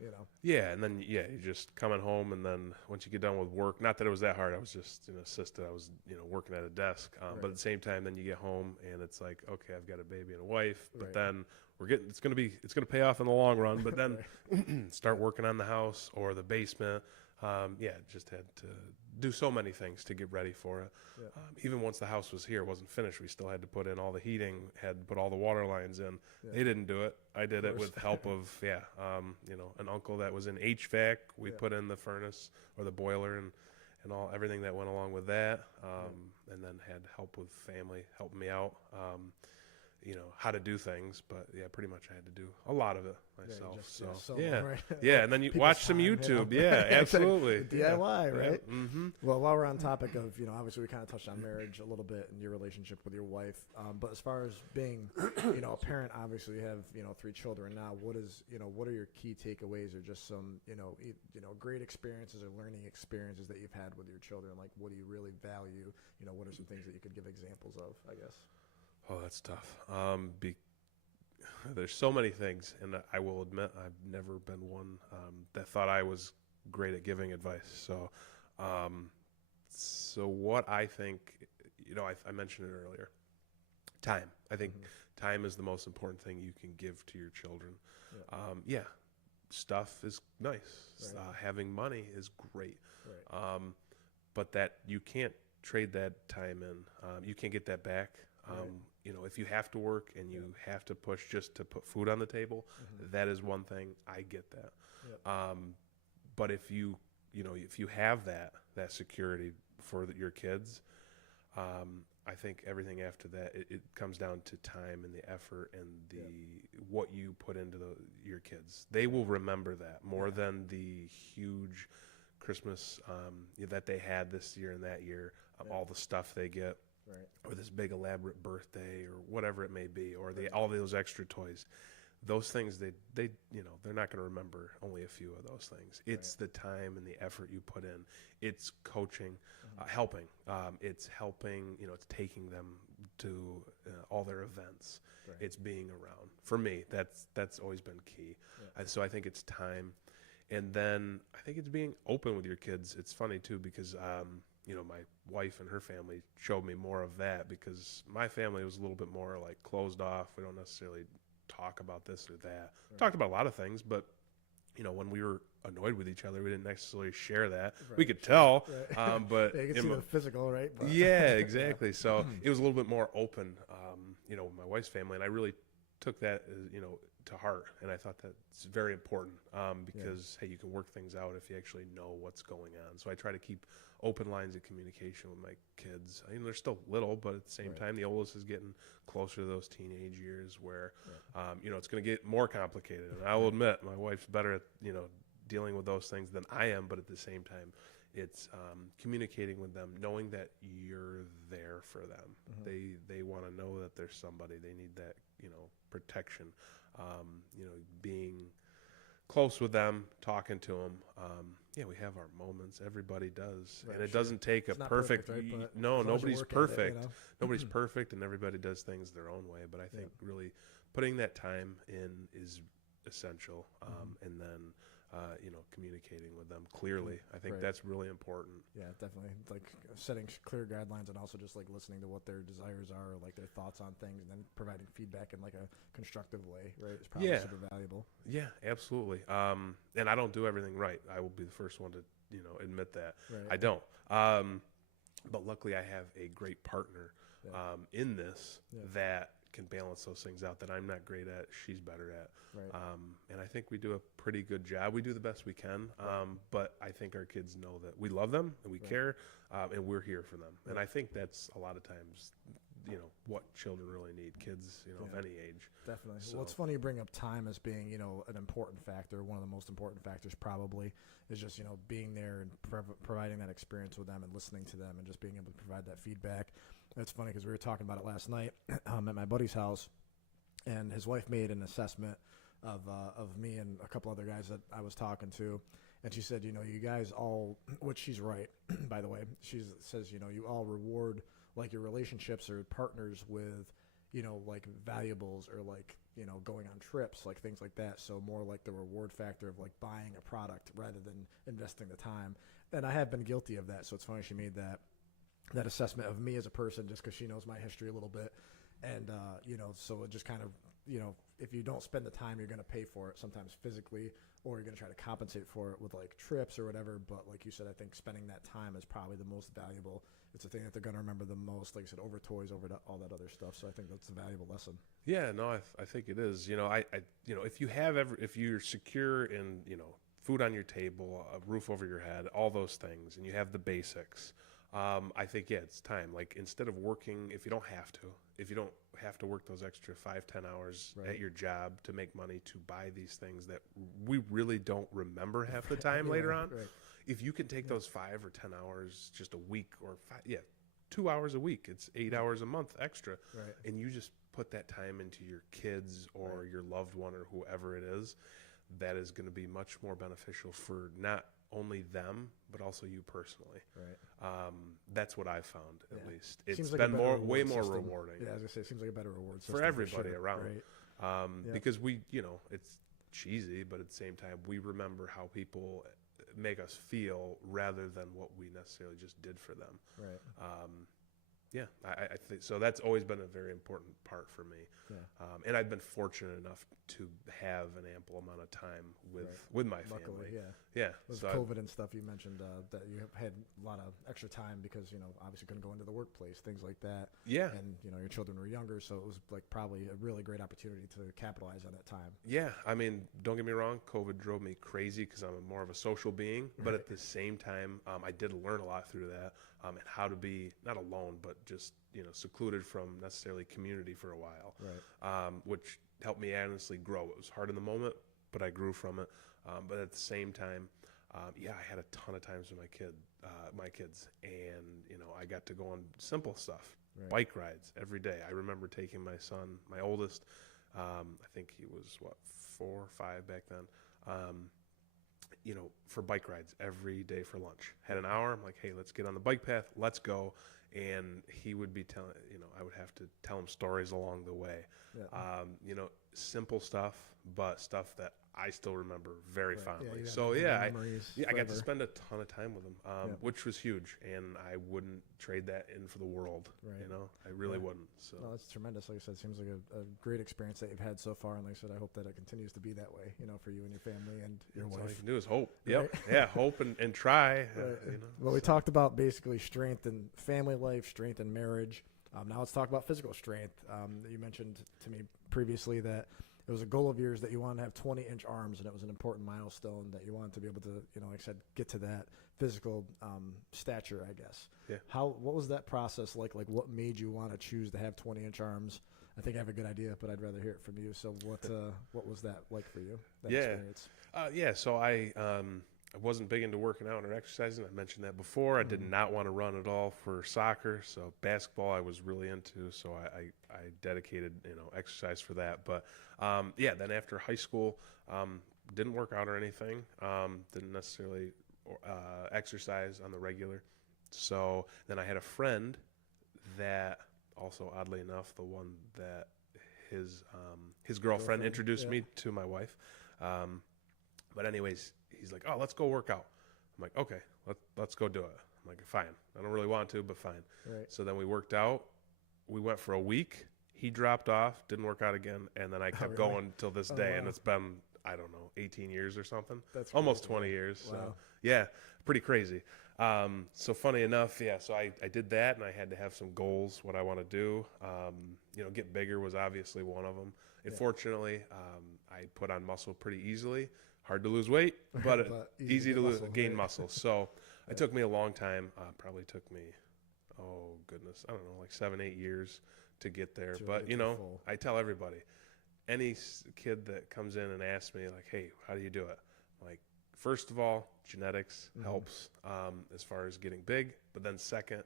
Yeah, and then, you're just coming home, and then once you get done with work, not that it was that hard, I was just an assistant, I was, working at a desk, but at the same time, then you get home, and it's like, okay, I've got a baby and a wife, but then it's going to pay off in the long run, but then start working on the house or the basement. Just had to do so many things to get ready for it. Yeah. Even once the house was here, it wasn't finished. We still had to put in all the heating, had to put all the water lines in. Yeah. They didn't do it. I did it with help of, an uncle that was in HVAC. We put in the furnace or the boiler and everything that went along with that. And then had help with family helping me out. How to do things, but pretty much I had to do a lot of it myself. And then you watch some YouTube. Yeah, absolutely. DIY, right? Mm-hmm. Well, while we're on topic of, obviously we kind of touched on marriage a little bit and your relationship with your wife. But as far as being, a parent, obviously you have, 3 children now. What are your key takeaways or just some, great experiences or learning experiences that you've had with your children? Like, what do you really value? What are some things that you could give examples of, I guess? Oh, that's tough. There's so many things, and I will admit I've never been one that thought I was great at giving advice. So, what I think, I mentioned it earlier. Time. I think time is the most important thing you can give to your children. Stuff is nice. Right. Having money is great. Right. But that you can't trade that time in. You can't get that back. Right. If you have to work and you have to push just to put food on the table, that is one thing. I get that. Yep. But if you have that security for your kids, I think everything after that, it comes down to time and the effort and what you put into your kids. They will remember that more than the huge Christmas that they had this year and that year, all the stuff they get. Right. Or this big elaborate birthday or whatever it may be, or all those extra toys. Those things they're not going to remember only a few of those things. It's the time and the effort you put in. It's coaching, helping. It's helping, it's taking them to all their events. Right. It's being around. For me, that's always been key. Yeah. So I think it's time. And then I think it's being open with your kids. It's funny too because my wife and her family showed me more of that because my family was a little bit more like closed off. We don't necessarily talk about this or that. Right. Talked about a lot of things, but when we were annoyed with each other, we didn't necessarily share that. Right. We could tell, but you can see the physical, right? But. Yeah, exactly. So it was a little bit more open, with my wife's family, and I really took that, to heart, and I thought that's very important because hey, you can work things out if you actually know what's going on. So I try to keep open lines of communication with my kids. They're still little, but at the same time, the oldest is getting closer to those teenage years where it's going to get more complicated. And I will admit, my wife's better at dealing with those things than I am, but at the same time, it's communicating with them, knowing that you're there for them. They want to know that there's somebody. They need that protection. Being close with them, talking to them. We have our moments. Everybody does, and it doesn't take a perfect. Right? No, nobody's perfect. Nobody's perfect, and everybody does things their own way. But I think really putting that time in is essential, and then communicating with them clearly. I think that's really important. Yeah, definitely. Like setting clear guidelines and also just like listening to what their desires are, like their thoughts on things, and then providing feedback in like a constructive way, right? It's probably super valuable. Yeah, absolutely. And I don't do everything right. I will be the first one to, admit that. Right. I don't. But luckily I have a great partner in this that can balance those things out that I'm not great at, she's better at. Right. And I think we do a pretty good job. We do the best we can. But I think our kids know that we love them and we care, and we're here for them. And I think that's a lot of times, what children really need, kids, of any age. Definitely. So. Well, it's funny you bring up time as being, an important factor. One of the most important factors probably is just, being there and providing that experience with them and listening to them and just being able to provide that feedback. It's funny because we were talking about it last night at my buddy's house, and his wife made an assessment of me and a couple other guys that I was talking to, and she said, you know, you guys all, which she's right, by the way, she says, you know, you all reward like your relationships or partners with, you know, like valuables or like, you know, going on trips, like things like that. So more like the reward factor of like buying a product rather than investing the time. And I have been guilty of that. So it's funny she made that assessment of me as a person just because she knows my history a little bit. And, you know, so it just kind of, you know, if you don't spend the time, you're going to pay for it sometimes physically, or you're going to try to compensate for it with like trips or whatever. But like you said, I think spending that time is probably the most valuable. It's the thing that they're going to remember the most, like I said, over toys, over all that other stuff. So I think that's a valuable lesson. Yeah, no, I think it is. You know, you know, if you're secure in, you know, food on your table, a roof over your head, all those things, and you have the basics, I think, yeah, it's time. Like, instead of working, if you don't have to work those extra 5-10 hours at your job to make money to buy these things that we really don't remember half the time later on. Right. If you can take those 5 or 10 hours just a week, or 2 hours a week, it's 8 hours a month extra. Right. And you just put that time into your kids or your loved one or whoever it is, that is going to be much more beneficial for not only them, but also you personally. Right. That's what I've found, at least. It's Seems like been way more system. rewarding. Yeah, as I say, it seems like a better reward system for everybody sure. around. Right. Because we, you know, it's cheesy, but at the same time, we remember how people make us feel rather than what we necessarily just did for them. Right. Yeah, I think so. That's always been a very important part for me. Yeah. And I've been fortunate enough to have an ample amount of time with my family. Luckily, yeah. Yeah. With So COVID and stuff, you mentioned that you have had a lot of extra time because, you know, obviously couldn't go into the workplace, things like that. Yeah. And, you know, your children were younger, so it was like probably a really great opportunity to capitalize on that time. Yeah. I mean, don't get me wrong. COVID drove me crazy because I'm more of a social being. But at the same time, I did learn a lot through that, and how to be not alone, but just, you know, secluded from necessarily community for a while. Right. Which helped me honestly grow. It was hard in the moment, but I grew from it. But at the same time, I had a ton of times with my kids, and, you know, I got to go on simple stuff, bike rides every day. I remember taking my son, my oldest, I think he was 4 or 5 back then, you know, for bike rides every day for lunch. Had an hour. I'm like, hey, let's get on the bike path. Let's go. And he would be telling, you know, I would have to tell him stories along the way. Yeah. You know, simple stuff, but stuff that I still remember very fondly. Yeah, So I got to forever. spend a ton of time with him, which was huge, and I wouldn't trade that in for the world. Right. You know, I really wouldn't. So No, that's tremendous. Like I said, it seems like a great experience that you've had so far. And like I said, I hope that it continues to be that way, you know, for you and your family and your that's all you wife. can do is hope. Right. Yep. Yeah, hope and try. Right. You know, Well, we talked about basically strength in family life, strength in marriage. Now let's talk about physical strength. You mentioned to me previously that it was a goal of yours that you wanted to have 20-inch arms, and it was an important milestone that you wanted to be able to, you know, like I said, get to that physical stature, I guess. Yeah. What was that process like? Like, what made you want to choose to have 20-inch arms? I think I have a good idea, but I'd rather hear it from you. So what was that like for you, that experience? So I wasn't big into working out or exercising. I mentioned that before. I did not want to run at all for soccer. So basketball I was really into. So I dedicated, you know, exercise for that. But then after high school, didn't work out or anything. Didn't necessarily exercise on the regular. So then I had a friend that also, oddly enough, the one that his girlfriend introduced me to my wife. But anyways, he's like, oh, let's go work out. I'm like, okay, let's go do it. I'm like, fine. I don't really want to, but fine. Right. So then we worked out. We went for a week. He dropped off, didn't work out again, and then I kept going till this day, and it's been, I don't know, 18 years or something. That's almost 20 years. Wow. So yeah, pretty crazy. So funny enough, so I did that, and I had to have some goals, what I want to do. You know, get bigger was obviously one of them. And fortunately, I put on muscle pretty easily. Hard to lose weight, but easy to gain muscle. So it took me a long time. Probably took me, oh goodness, I don't know, like 7-8 years to get there. But you know, I tell everybody, any kid that comes in and asks me like, hey, how do you do it? Like, first of all, genetics helps as far as getting big. But then second,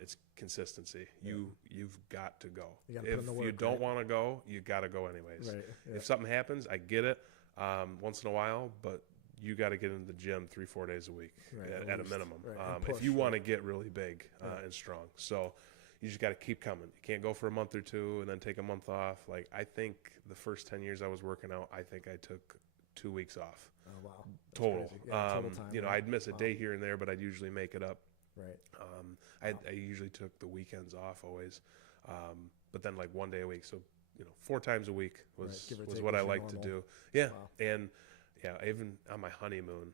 it's consistency. You've got to go. You gotta put in If the work, you don't right? want to go, you got to go anyways. Right. Yeah. If something happens, I get it once in a while, but you got to get in the gym 3-4 days a week Right, at a least. minimum Right, and if push, you want to right. get really big and strong. So you just got to keep coming. You can't go for a month or two and then take a month off. Like, I think the first 10 years I was working out, I think I took 2 weeks off. Oh, wow. That's Total. crazy. Yeah, total time. You know, right? I'd miss a Wow. day here and there, but I'd usually make it up. Right. I usually took the weekends off always, but then like 1 day a week. So 4 times a week was Give or was take what was I your liked to normal. do. Yeah, Wow. and even on my honeymoon,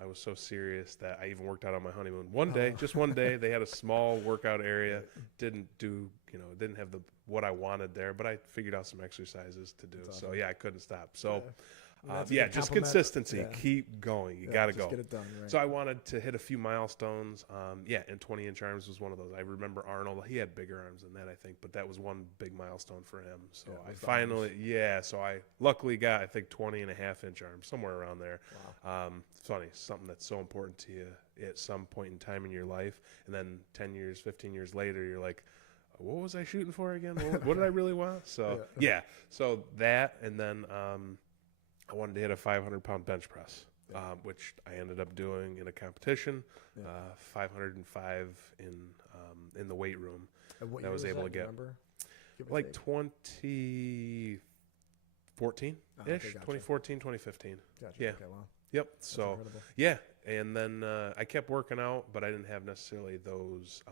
I was so serious that I even worked out on my honeymoon. One day, just one day, they had a small workout area. Didn't do didn't have what I wanted there, but I figured out some exercises to do. That's So awesome. yeah, I couldn't stop. So. That's a good Just compliment. consistency. Yeah. Keep going. You Yeah, got to just go. get it done. Right. So I wanted to hit a few milestones. And 20-inch arms was one of those. I remember Arnold. He had bigger arms than that, I think, but that was one big milestone for him. So Yeah, I was the finally, so I luckily got, I think, 20.5-inch arms, somewhere around there. Wow. It's funny, something that's so important to you at some point in time in your life. And then 10 years, 15 years later, you're like, what was I shooting for again? What did I really want? So, so that, and then I wanted to hit a 500-pound bench press, which I ended up doing in a competition, 505 in the weight room. And what that year was able to Do you get. remember? Give or Like take? 2014-ish, Okay, gotcha. 2014, 2015. Gotcha. Yeah. Okay, wow. Yep. That's So, incredible. yeah. And then I kept working out, but I didn't have necessarily those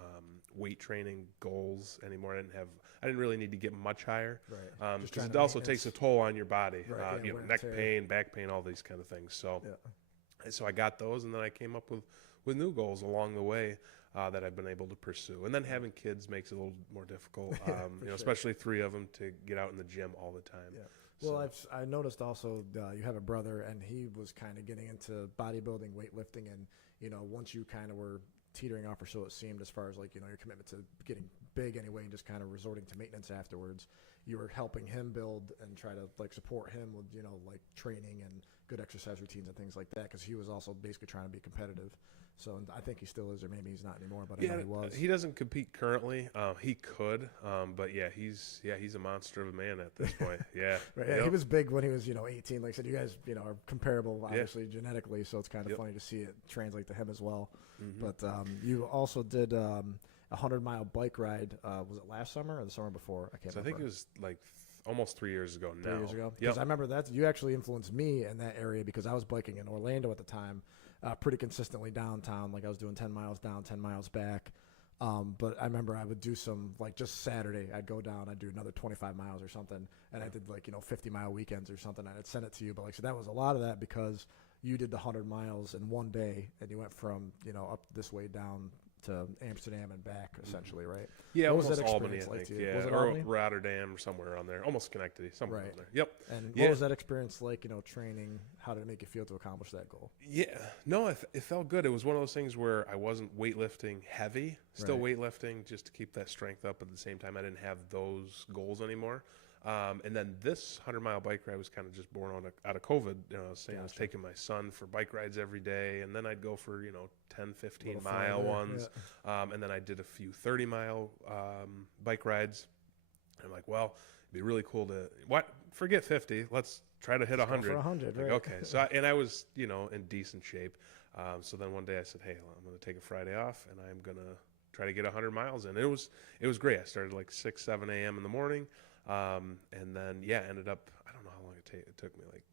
weight training goals anymore. I didn't really need to get much higher. Right. Just Because trying it to also takes a toll on your body. Right, yeah, wear and Neck tear. pain, back pain, all these kind of things. So, Yeah. so I got those, and then I came up with new goals along the way that I've been able to pursue. And then having kids makes it a little more difficult, sure. especially 3 of them to get out in the gym all the time. Yeah. Well, So- I noticed also you have a brother, and he was kind of getting into bodybuilding, weightlifting, and once you kind of were teetering off, or so it seemed, as far as like your commitment to getting big anyway, and just kind of resorting to maintenance afterwards. You were helping him build and try to like support him with like training and good exercise routines and things like that, because he was also basically trying to be competitive. So and I think he still is, or maybe he's not anymore, but I know he was. He doesn't compete currently. He could, but he's a monster of a man at this point. Yeah, Right, yeah, he was big when he was 18. Like I said, you guys are comparable, obviously genetically, so it's kind of funny to see it translate to him as well. Mm-hmm. But you also did a 100-mile bike ride. Was it last summer or the summer before? I can't So I remember. think it was like almost 3 years ago now. 3 years ago. Yep. Because I remember that you actually influenced me in that area, because I was biking in Orlando at the time, pretty consistently downtown. Like I was doing 10 miles down, 10 miles back. But I remember I would do some, like just Saturday, I'd go down, I'd do another 25 miles or something. And I did like, 50-mile weekends or something. I'd send it to you. But like, so that was a lot of that because you did the 100 miles in one day, and you went from, up this way down to Amsterdam and back, essentially, right? Yeah, What was almost that Albany, I experience think. like to you? Yeah, Was it or Albany? Rotterdam, or somewhere around there. Almost Schenectady, somewhere Right. around there. Yep. And Yeah. what was that experience like, training? How did it make you feel to accomplish that goal? Yeah, no, it felt good. It was one of those things where I wasn't weightlifting heavy, still weightlifting just to keep that strength up. At the same time, I didn't have those goals anymore. And then this 100-mile bike ride was kind of just born out of COVID. I was saying I was taking my son for bike rides every day, and then I'd go for 10, 15-mile ones, and then I did a few 30-mile bike rides. And I'm like, well, it'd be really cool to forget 50. Let's try to hit 100. For 100, Like, right? okay, so I was in decent shape. So then one day I said, hey, I'm going to take a Friday off, and I'm going to try to get 100 miles in. It was great. I started like 6, 7 a.m. in the morning. And then, ended up, I don't know how long it took me, like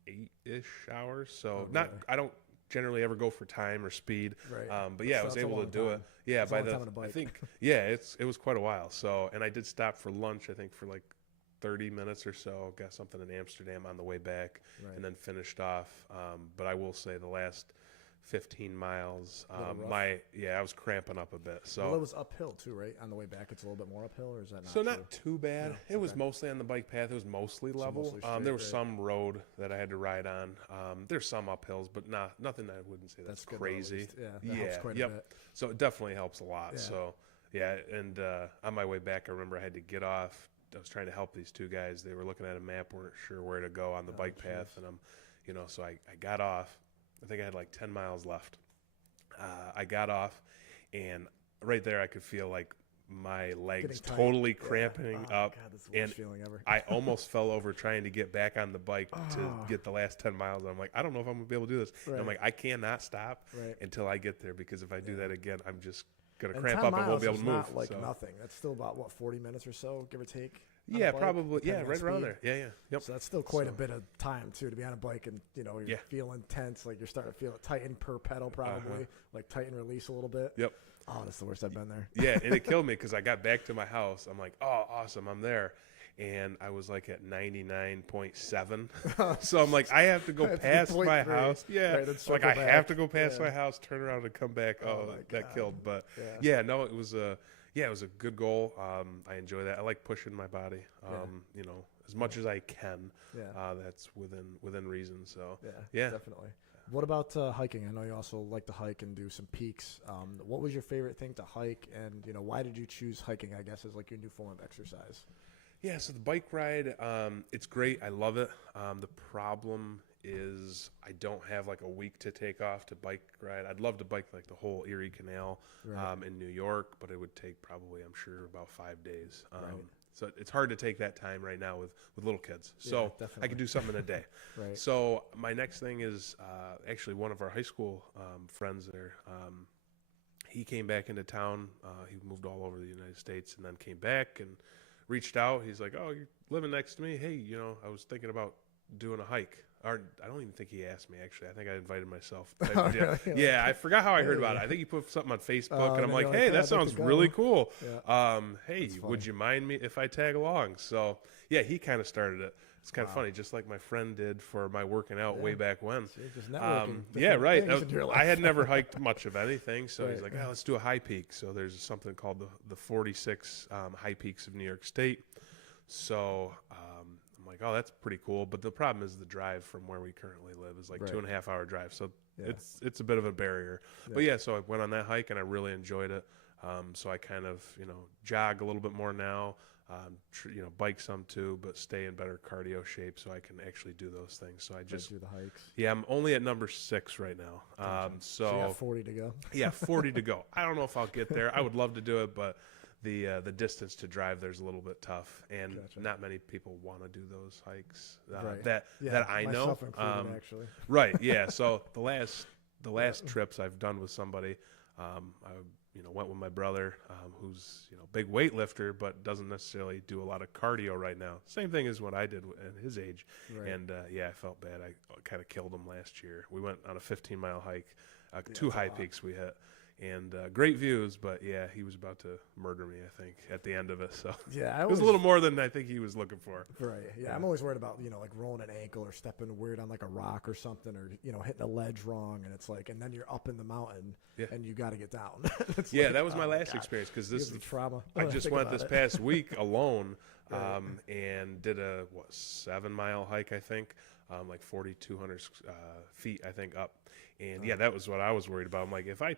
8-ish hours. So I don't generally ever go for time or speed. Right. But I was able to do it. Yeah. That's a By long the, time on a I bike. think, it was quite a while. So, and I did stop for lunch, I think for like 30 minutes or so, got something in Amsterdam on the way back, Right. and then finished off. But I will say the last 15 miles, rough. I was cramping up a bit. So Well, it was uphill too, right? On the way back, it's a little bit more uphill, or is that not so true? not too bad. No, It was okay. mostly on the bike path. It was mostly level. mostly straight, There was right. some road that I had to ride on. There's some uphills, but nothing I wouldn't say that's good, though, at crazy. least. Yeah, that helps quite a bit. So it definitely helps a lot. Yeah. So and on my way back, I remember I had to get off. I was trying to help these two guys. They were looking at a map, weren't sure where to go on the bike path, and so I got off. I think I had like 10 miles left. I got off, and right there I could feel like my legs tight. totally Yeah. cramping Oh, up. God, that's the worst feeling ever. I almost fell over trying to get back on the bike to get the last 10 miles. I'm like, I don't know if I'm going to be able to do this. Right. And I'm like, I cannot stop Right. until I get there, because if I do that again, I'm just going to And cramp 10 up and won't be able miles to is move. not like so. nothing. That's still about, what, 40 minutes or so, give or take? on Yeah, a bike, probably. Yeah, depending on right around speed. there. Yeah. Yep. So that's still quite a bit of time, too, to be on a bike and, you're feeling tense. Like, you're starting to feel it tighten per pedal, probably. Like, tighten, release a little bit. Yep. Oh, that's the worst I've been there. Yeah, and it killed me because I got back to my house. I'm like, oh, awesome, I'm there. And I was like at 99.7. So I'm like, I have to go past my house. Yeah. Right, like I have to go past my house, turn around and come back. Oh, that killed. But no, it was it was a good goal. I enjoy that. I like pushing my body, as much as I can. That's within reason. So yeah. Definitely. What about hiking? I know you also like to hike and do some peaks. What was your favorite thing to hike, and why did you choose hiking, I guess, as like your new form of exercise? Yeah, so the bike ride, it's great. I love it. The problem is I don't have like a week to take off to bike ride. I'd love to bike like the whole Erie Canal in New York, but it would take probably, I'm sure, about 5 days. So it's hard to take that time right now with little kids. So I could do something in a day. Right. So my next thing is actually one of our high school friends there. He came back into town. He moved all over the United States and then came back and reached out. He's like, oh, you're living next to me. Hey, I was thinking about doing a hike. Or I don't even think he asked me, actually. I think I invited myself. Really? Yeah, I forgot how I heard about it. I think he put something on Facebook, and I'm like, hey, that sounds really cool. Yeah. Hey, would you mind me if I tag along? So, yeah, he kind of started it. It's kind of funny, just like my friend did for my working out way back when. So you're just networking. Yeah, right. I had never hiked much of anything, so he's like, oh, let's do a high peak. So there's something called the 46 high peaks of New York State. So I'm like, oh, that's pretty cool. But the problem is the drive from where we currently live is like 2.5 hour drive. So it's a bit of a barrier. But yeah, so I went on that hike and I really enjoyed it. So I kind of, jog a little bit more now, bike some too, but stay in better cardio shape so I can actually do those things. So I just do the hikes. Yeah, I'm only at number 6 right now. So you got 40 to go. Yeah, 40 to go. I don't know if I'll get there. I would love to do it, but the distance to drive there's a little bit tough, and not many people want to do those hikes that I know. Myself included, actually. Right. Yeah. So the last trips I've done with somebody, I went with my brother, who's big weightlifter, but doesn't necessarily do a lot of cardio right now. Same thing as what I did at his age, and I felt bad. I kind of killed him last year. We went on a 15-mile hike, 2 high peaks we hit. And great views, but yeah, he was about to murder me, I think, at the end of it. So yeah, it was a little more than I think he was looking for. Right. Yeah, I'm always worried about like rolling an ankle or stepping weird on like a rock or something, or hitting a ledge wrong, and it's like, and then you're up in the mountain and you got to get down. That was my last experience, because this is the trauma. I just went this past week alone, and did a 7-mile hike, I think, like 4,200 feet, I think, up, and that was what I was worried about. I'm like, if I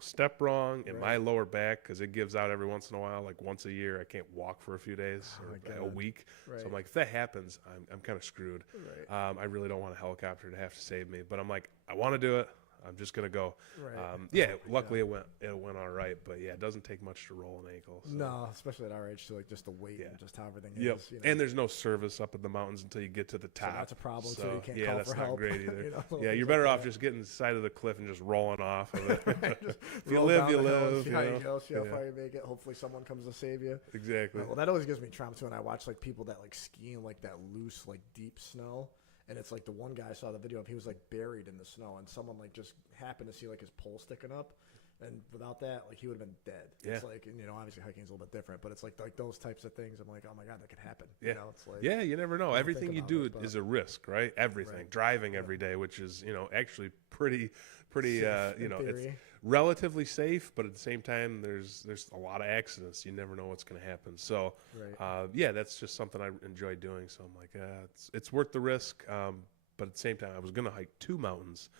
step wrong in my lower back, because it gives out every once in a while, like once a year, I can't walk for a few days or a week. Right. So I'm like, if that happens, I'm kind of screwed. Right. I really don't want a helicopter to have to save me, but I'm like, I want to do it. I'm just gonna go. Right. Luckily it went all right, but it doesn't take much to roll an ankle. So. No, especially at our age, too, like just the weight and just how everything is. And there's no service up in the mountains until you get to the top. So that's a problem too. So, you can't call that's for not help. great either. You're better off just getting to the side of the cliff and just rolling off of it. If you live, you live. See how you go. See how far you make it. Hopefully someone comes to save you. Exactly. Well, that always gives me trauma too, when I watch like people that like ski in like that loose, like deep snow. And it's like the one guy I saw the video of, he was like buried in the snow, and someone like just happened to see like his pole sticking up, and without that, like he would have been dead. Yeah. It's like, and, obviously hiking is a little bit different, but it's like those types of things. I'm like, oh my god, that could happen. Yeah. It's like, you never know. Everything you do is a risk, right? Everything. Right. Driving every day, which is actually pretty it's relatively safe, but at the same time, there's a lot of accidents. You never know what's going to happen. So, that's just something I enjoy doing. So I'm like, it's worth the risk. But at the same time, I was going to hike 2 mountains,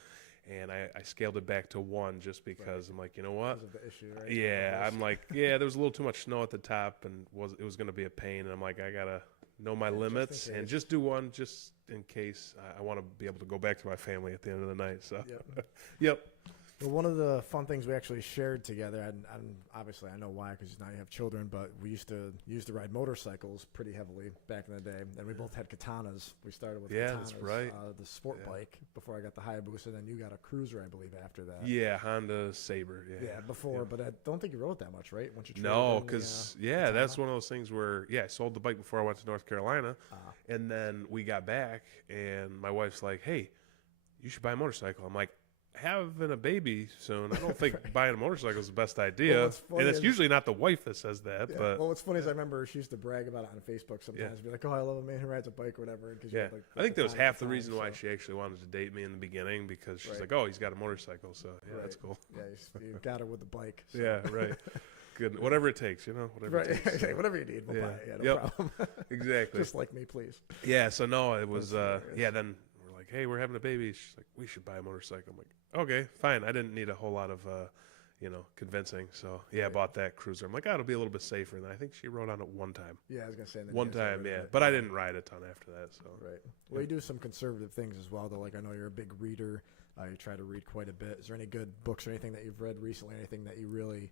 and I scaled it back to 1 just because I'm like, you know what? Because of the issue, right? Yeah, I'm like, there was a little too much snow at the top, and it was going to be a pain. And I'm like, I gotta know my limits and just do 1 just in case I want to be able to go back to my family at the end of the night. So, yep. Well, one of the fun things we actually shared together, and obviously I know why because now you have children, but we used to ride motorcycles pretty heavily back in the day, and we both had katanas. We started with Yeah, katanas, that's right. The sport bike before I got the Hayabusa, and then you got a cruiser, I believe, after that. Yeah, Honda Sabre. Yeah, before, but I don't think you rode that much, right? Once you traded No, in the, because katana? that's one of those things where I sold the bike before I went to North Carolina, and then we got back, and my wife's like, "Hey, you should buy a motorcycle." I'm like, having a baby soon, I don't think buying a motorcycle is the best idea. Well, and it's usually not the wife that says that. Yeah. But well, what's funny is I remember she used to brag about it on Facebook sometimes, be like, "Oh, I love a man who rides a bike or whatever." Cause yeah, like, I think that was half the time, reason why she actually wanted to date me in the beginning, because she's like, "Oh, he's got a motorcycle, so yeah, that's cool." Yeah, you got her with the bike. So. Yeah, right. Good, whatever it takes, whatever it takes. Right, whatever you need, we'll buy it. Yeah, no problem. Exactly. Just like me, please. Yeah, so no, it was, then we're like, "Hey, we're having a baby." She's like, "We should buy a motorcycle." I'm like, "Okay, fine." I didn't need a whole lot of, convincing. So, I bought that cruiser. I'm like, "Oh, it'll be a little bit safer." And I think she rode on it one time. Yeah, I was going to say. One time, yeah. But I didn't ride a ton after that, so. Right. Well, you do some conservative things as well, though. Like, I know you're a big reader. You try to read quite a bit. Is there any good books or anything that you've read recently, anything that you really,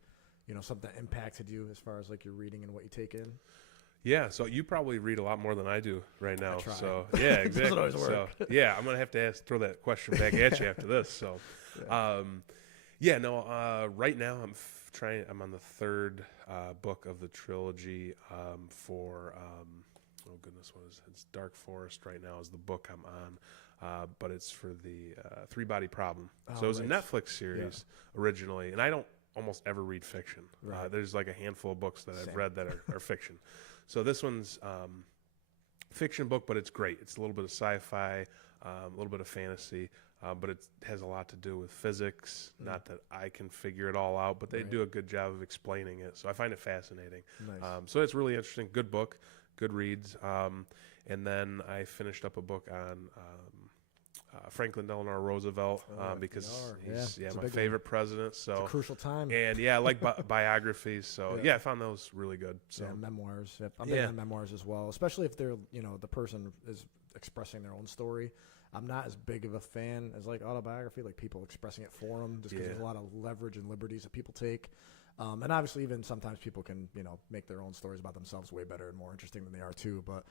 something that impacted you as far as, like, your reading and what you take in? Yeah, so you probably read a lot more than I do right now. I try. So yeah, exactly. Doesn't always work. So I'm gonna have to throw that question back at you after this. So, right now I'm on the third book of the trilogy for oh goodness, what is it? It's Dark Forest right now is the book I'm on, but it's for the Three Body Problem. So it was a Netflix series originally, and I don't almost ever read fiction. Right. There's like a handful of books that I've read that are fiction. So this one's fiction book, but it's great. It's a little bit of sci-fi, a little bit of fantasy, but it has a lot to do with physics. Not that I can figure it all out, but they do a good job of explaining it. So I find it fascinating. Nice. So it's really interesting. Good book, good reads. And then I finished up a book on Franklin Delano Roosevelt because he's my favorite president. So it's a crucial time. And I like biographies. So I found those really good. So memoirs. Yep. I'm big on memoirs as well, especially if they're the person is expressing their own story. I'm not as big of a fan as like autobiography, like people expressing it for them, just because there's a lot of leverage and liberties that people take. And obviously, even sometimes people can, make their own stories about themselves way better and more interesting than they are too. But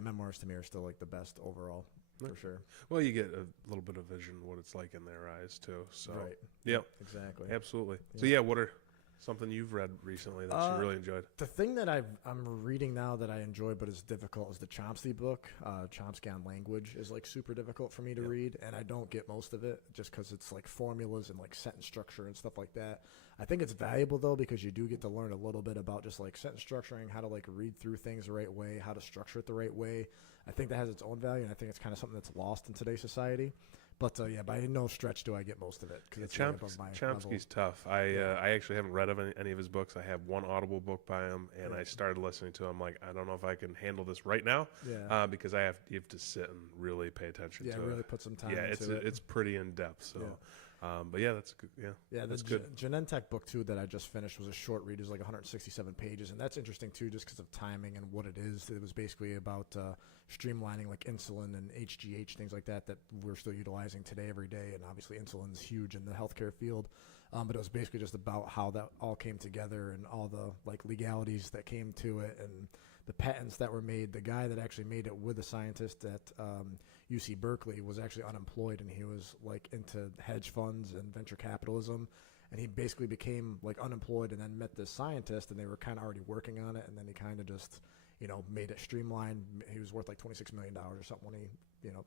memoirs to me are still like the best overall. For sure. Well, you get a little bit of vision of what it's like in their eyes too. So right. Yep. Exactly. Absolutely. So what are something you've read recently that you really enjoyed? The thing that I'm reading now that I enjoy but is difficult is the Chomsky book. Chomsky on Language is like super difficult for me to read, and I don't get most of it just because it's like formulas and like sentence structure and stuff like that. I think it's valuable though because you do get to learn a little bit about just like sentence structuring, how to like read through things the right way, how to structure it the right way. I think that has its own value, and I think it's kind of something that's lost in today's society. But by no stretch do I get most of it. Chomsky's tough. I actually haven't read any of his books. I have one Audible book by him, and I started listening to him. Like, I don't know if I can handle this right now, because you have to sit and really pay attention to it. Yeah, really put some time into it. It's pretty in depth. So. That's good. That's good. Genentech book too that I just finished was a short read. It was like 167 pages, and that's interesting too, just because of timing and what it is. It was basically about streamlining like insulin and HGH things like that we're still utilizing today every day, and obviously insulin's huge in the healthcare field. But it was basically just about how that all came together and all the like legalities that came to it and the patents that were made. The guy that actually made it with a scientist at UC Berkeley was actually unemployed, and he was like into hedge funds and venture capitalism, and he basically became like unemployed and then met this scientist, and they were kind of already working on it, and then he kind of just made it streamlined. He was worth like $26 million or something when he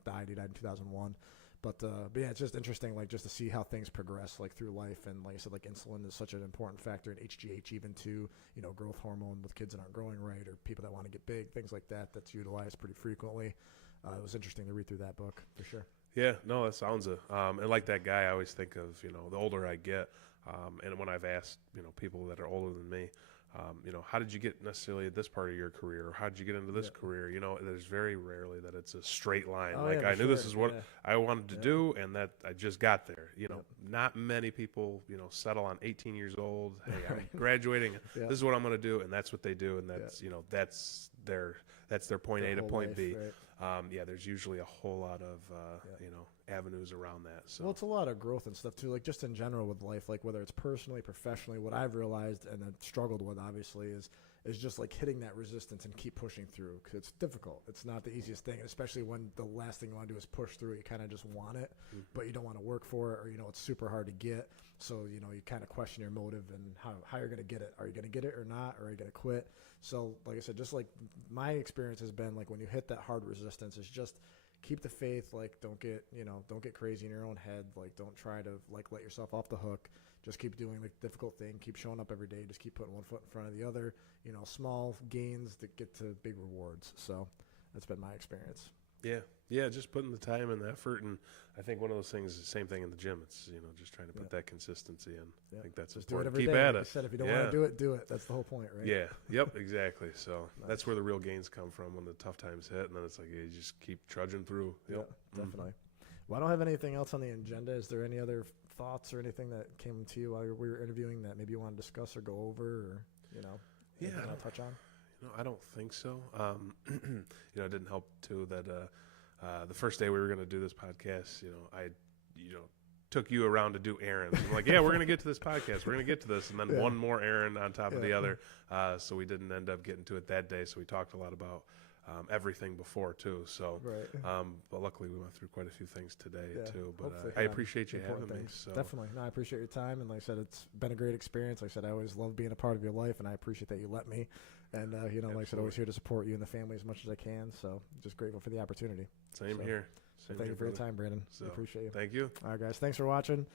died. He died in 2001. But it's just interesting, like just to see how things progress like through life, and like I said, like insulin is such an important factor in HGH, even to growth hormone with kids that aren't growing right or people that want to get big, things like that. That's utilized pretty frequently. It was interesting to read through that book for sure. Yeah, no, that sounds it. And like that guy, I always think of the older I get, and when I've asked people that are older than me. How did you get necessarily at this part of your career, or how did you get into this career? There's very rarely that it's a straight line. I knew this is what I wanted to do, and that I just got there. Not many people, settle on 18 years old. Hey, I'm graduating. This is what I'm going to do, and that's what they do, and that's that's their point A to point life, B. right? Yeah, there's usually a whole lot of avenues around that. So Well, it's a lot of growth and stuff too, like just in general with life, like whether it's personally, professionally. What I've realized and have struggled with, obviously, is just like hitting that resistance and keep pushing through, because it's difficult. It's not the easiest thing, especially when the last thing you want to do is push through. You kind of just want it, but you don't want to work for it, or it's super hard to get. So you kind of question your motive and how you're going to get it. Are you going to get it or not? Or are you going to quit? So like I said, just like my experience has been, like when you hit that hard resistance, it's just keep the faith. Like don't get crazy in your own head. Like don't try to like let yourself off the hook. Just keep doing the difficult thing. Keep showing up every day. Just keep putting one foot in front of the other. Small gains that get to big rewards. So that's been my experience. Yeah, just putting the time and the effort. And I think one of those things is the same thing in the gym. It's, just trying to put that consistency in. I think that's just important. Do it every Keep day. at Like it. you said, if you don't want to do it, do it. That's the whole point, right? Yeah. Yep, exactly. So Nice. that's where the real gains come from, when the tough times hit. And then it's like, you just keep trudging through. Yep. Yeah, definitely. Well, I don't have anything else on the agenda. Is there any other thoughts or anything that came to you while we were interviewing that maybe you want to discuss or go over, or, anything I'll touch on? I don't think so. It didn't help too that the first day we were going to do this podcast, I took you around to do errands. I'm like, yeah, we're going to get to this podcast. We're going to get to this. And then one more errand on top of the other. So we didn't end up getting to it that day. So we talked a lot about everything before too. So, right. But luckily we went through quite a few things today too. But Hopefully, I appreciate you having me. So. Definitely. No, I appreciate your time. And like I said, it's been a great experience. Like I said, I always love being a part of your life, and I appreciate that you let me. And, like I said, always here to support you and the family as much as I can. So just grateful for the opportunity. Same here. Thank you for your time, Brandon. So, I appreciate you. Thank you. All right, guys. Thanks for watching.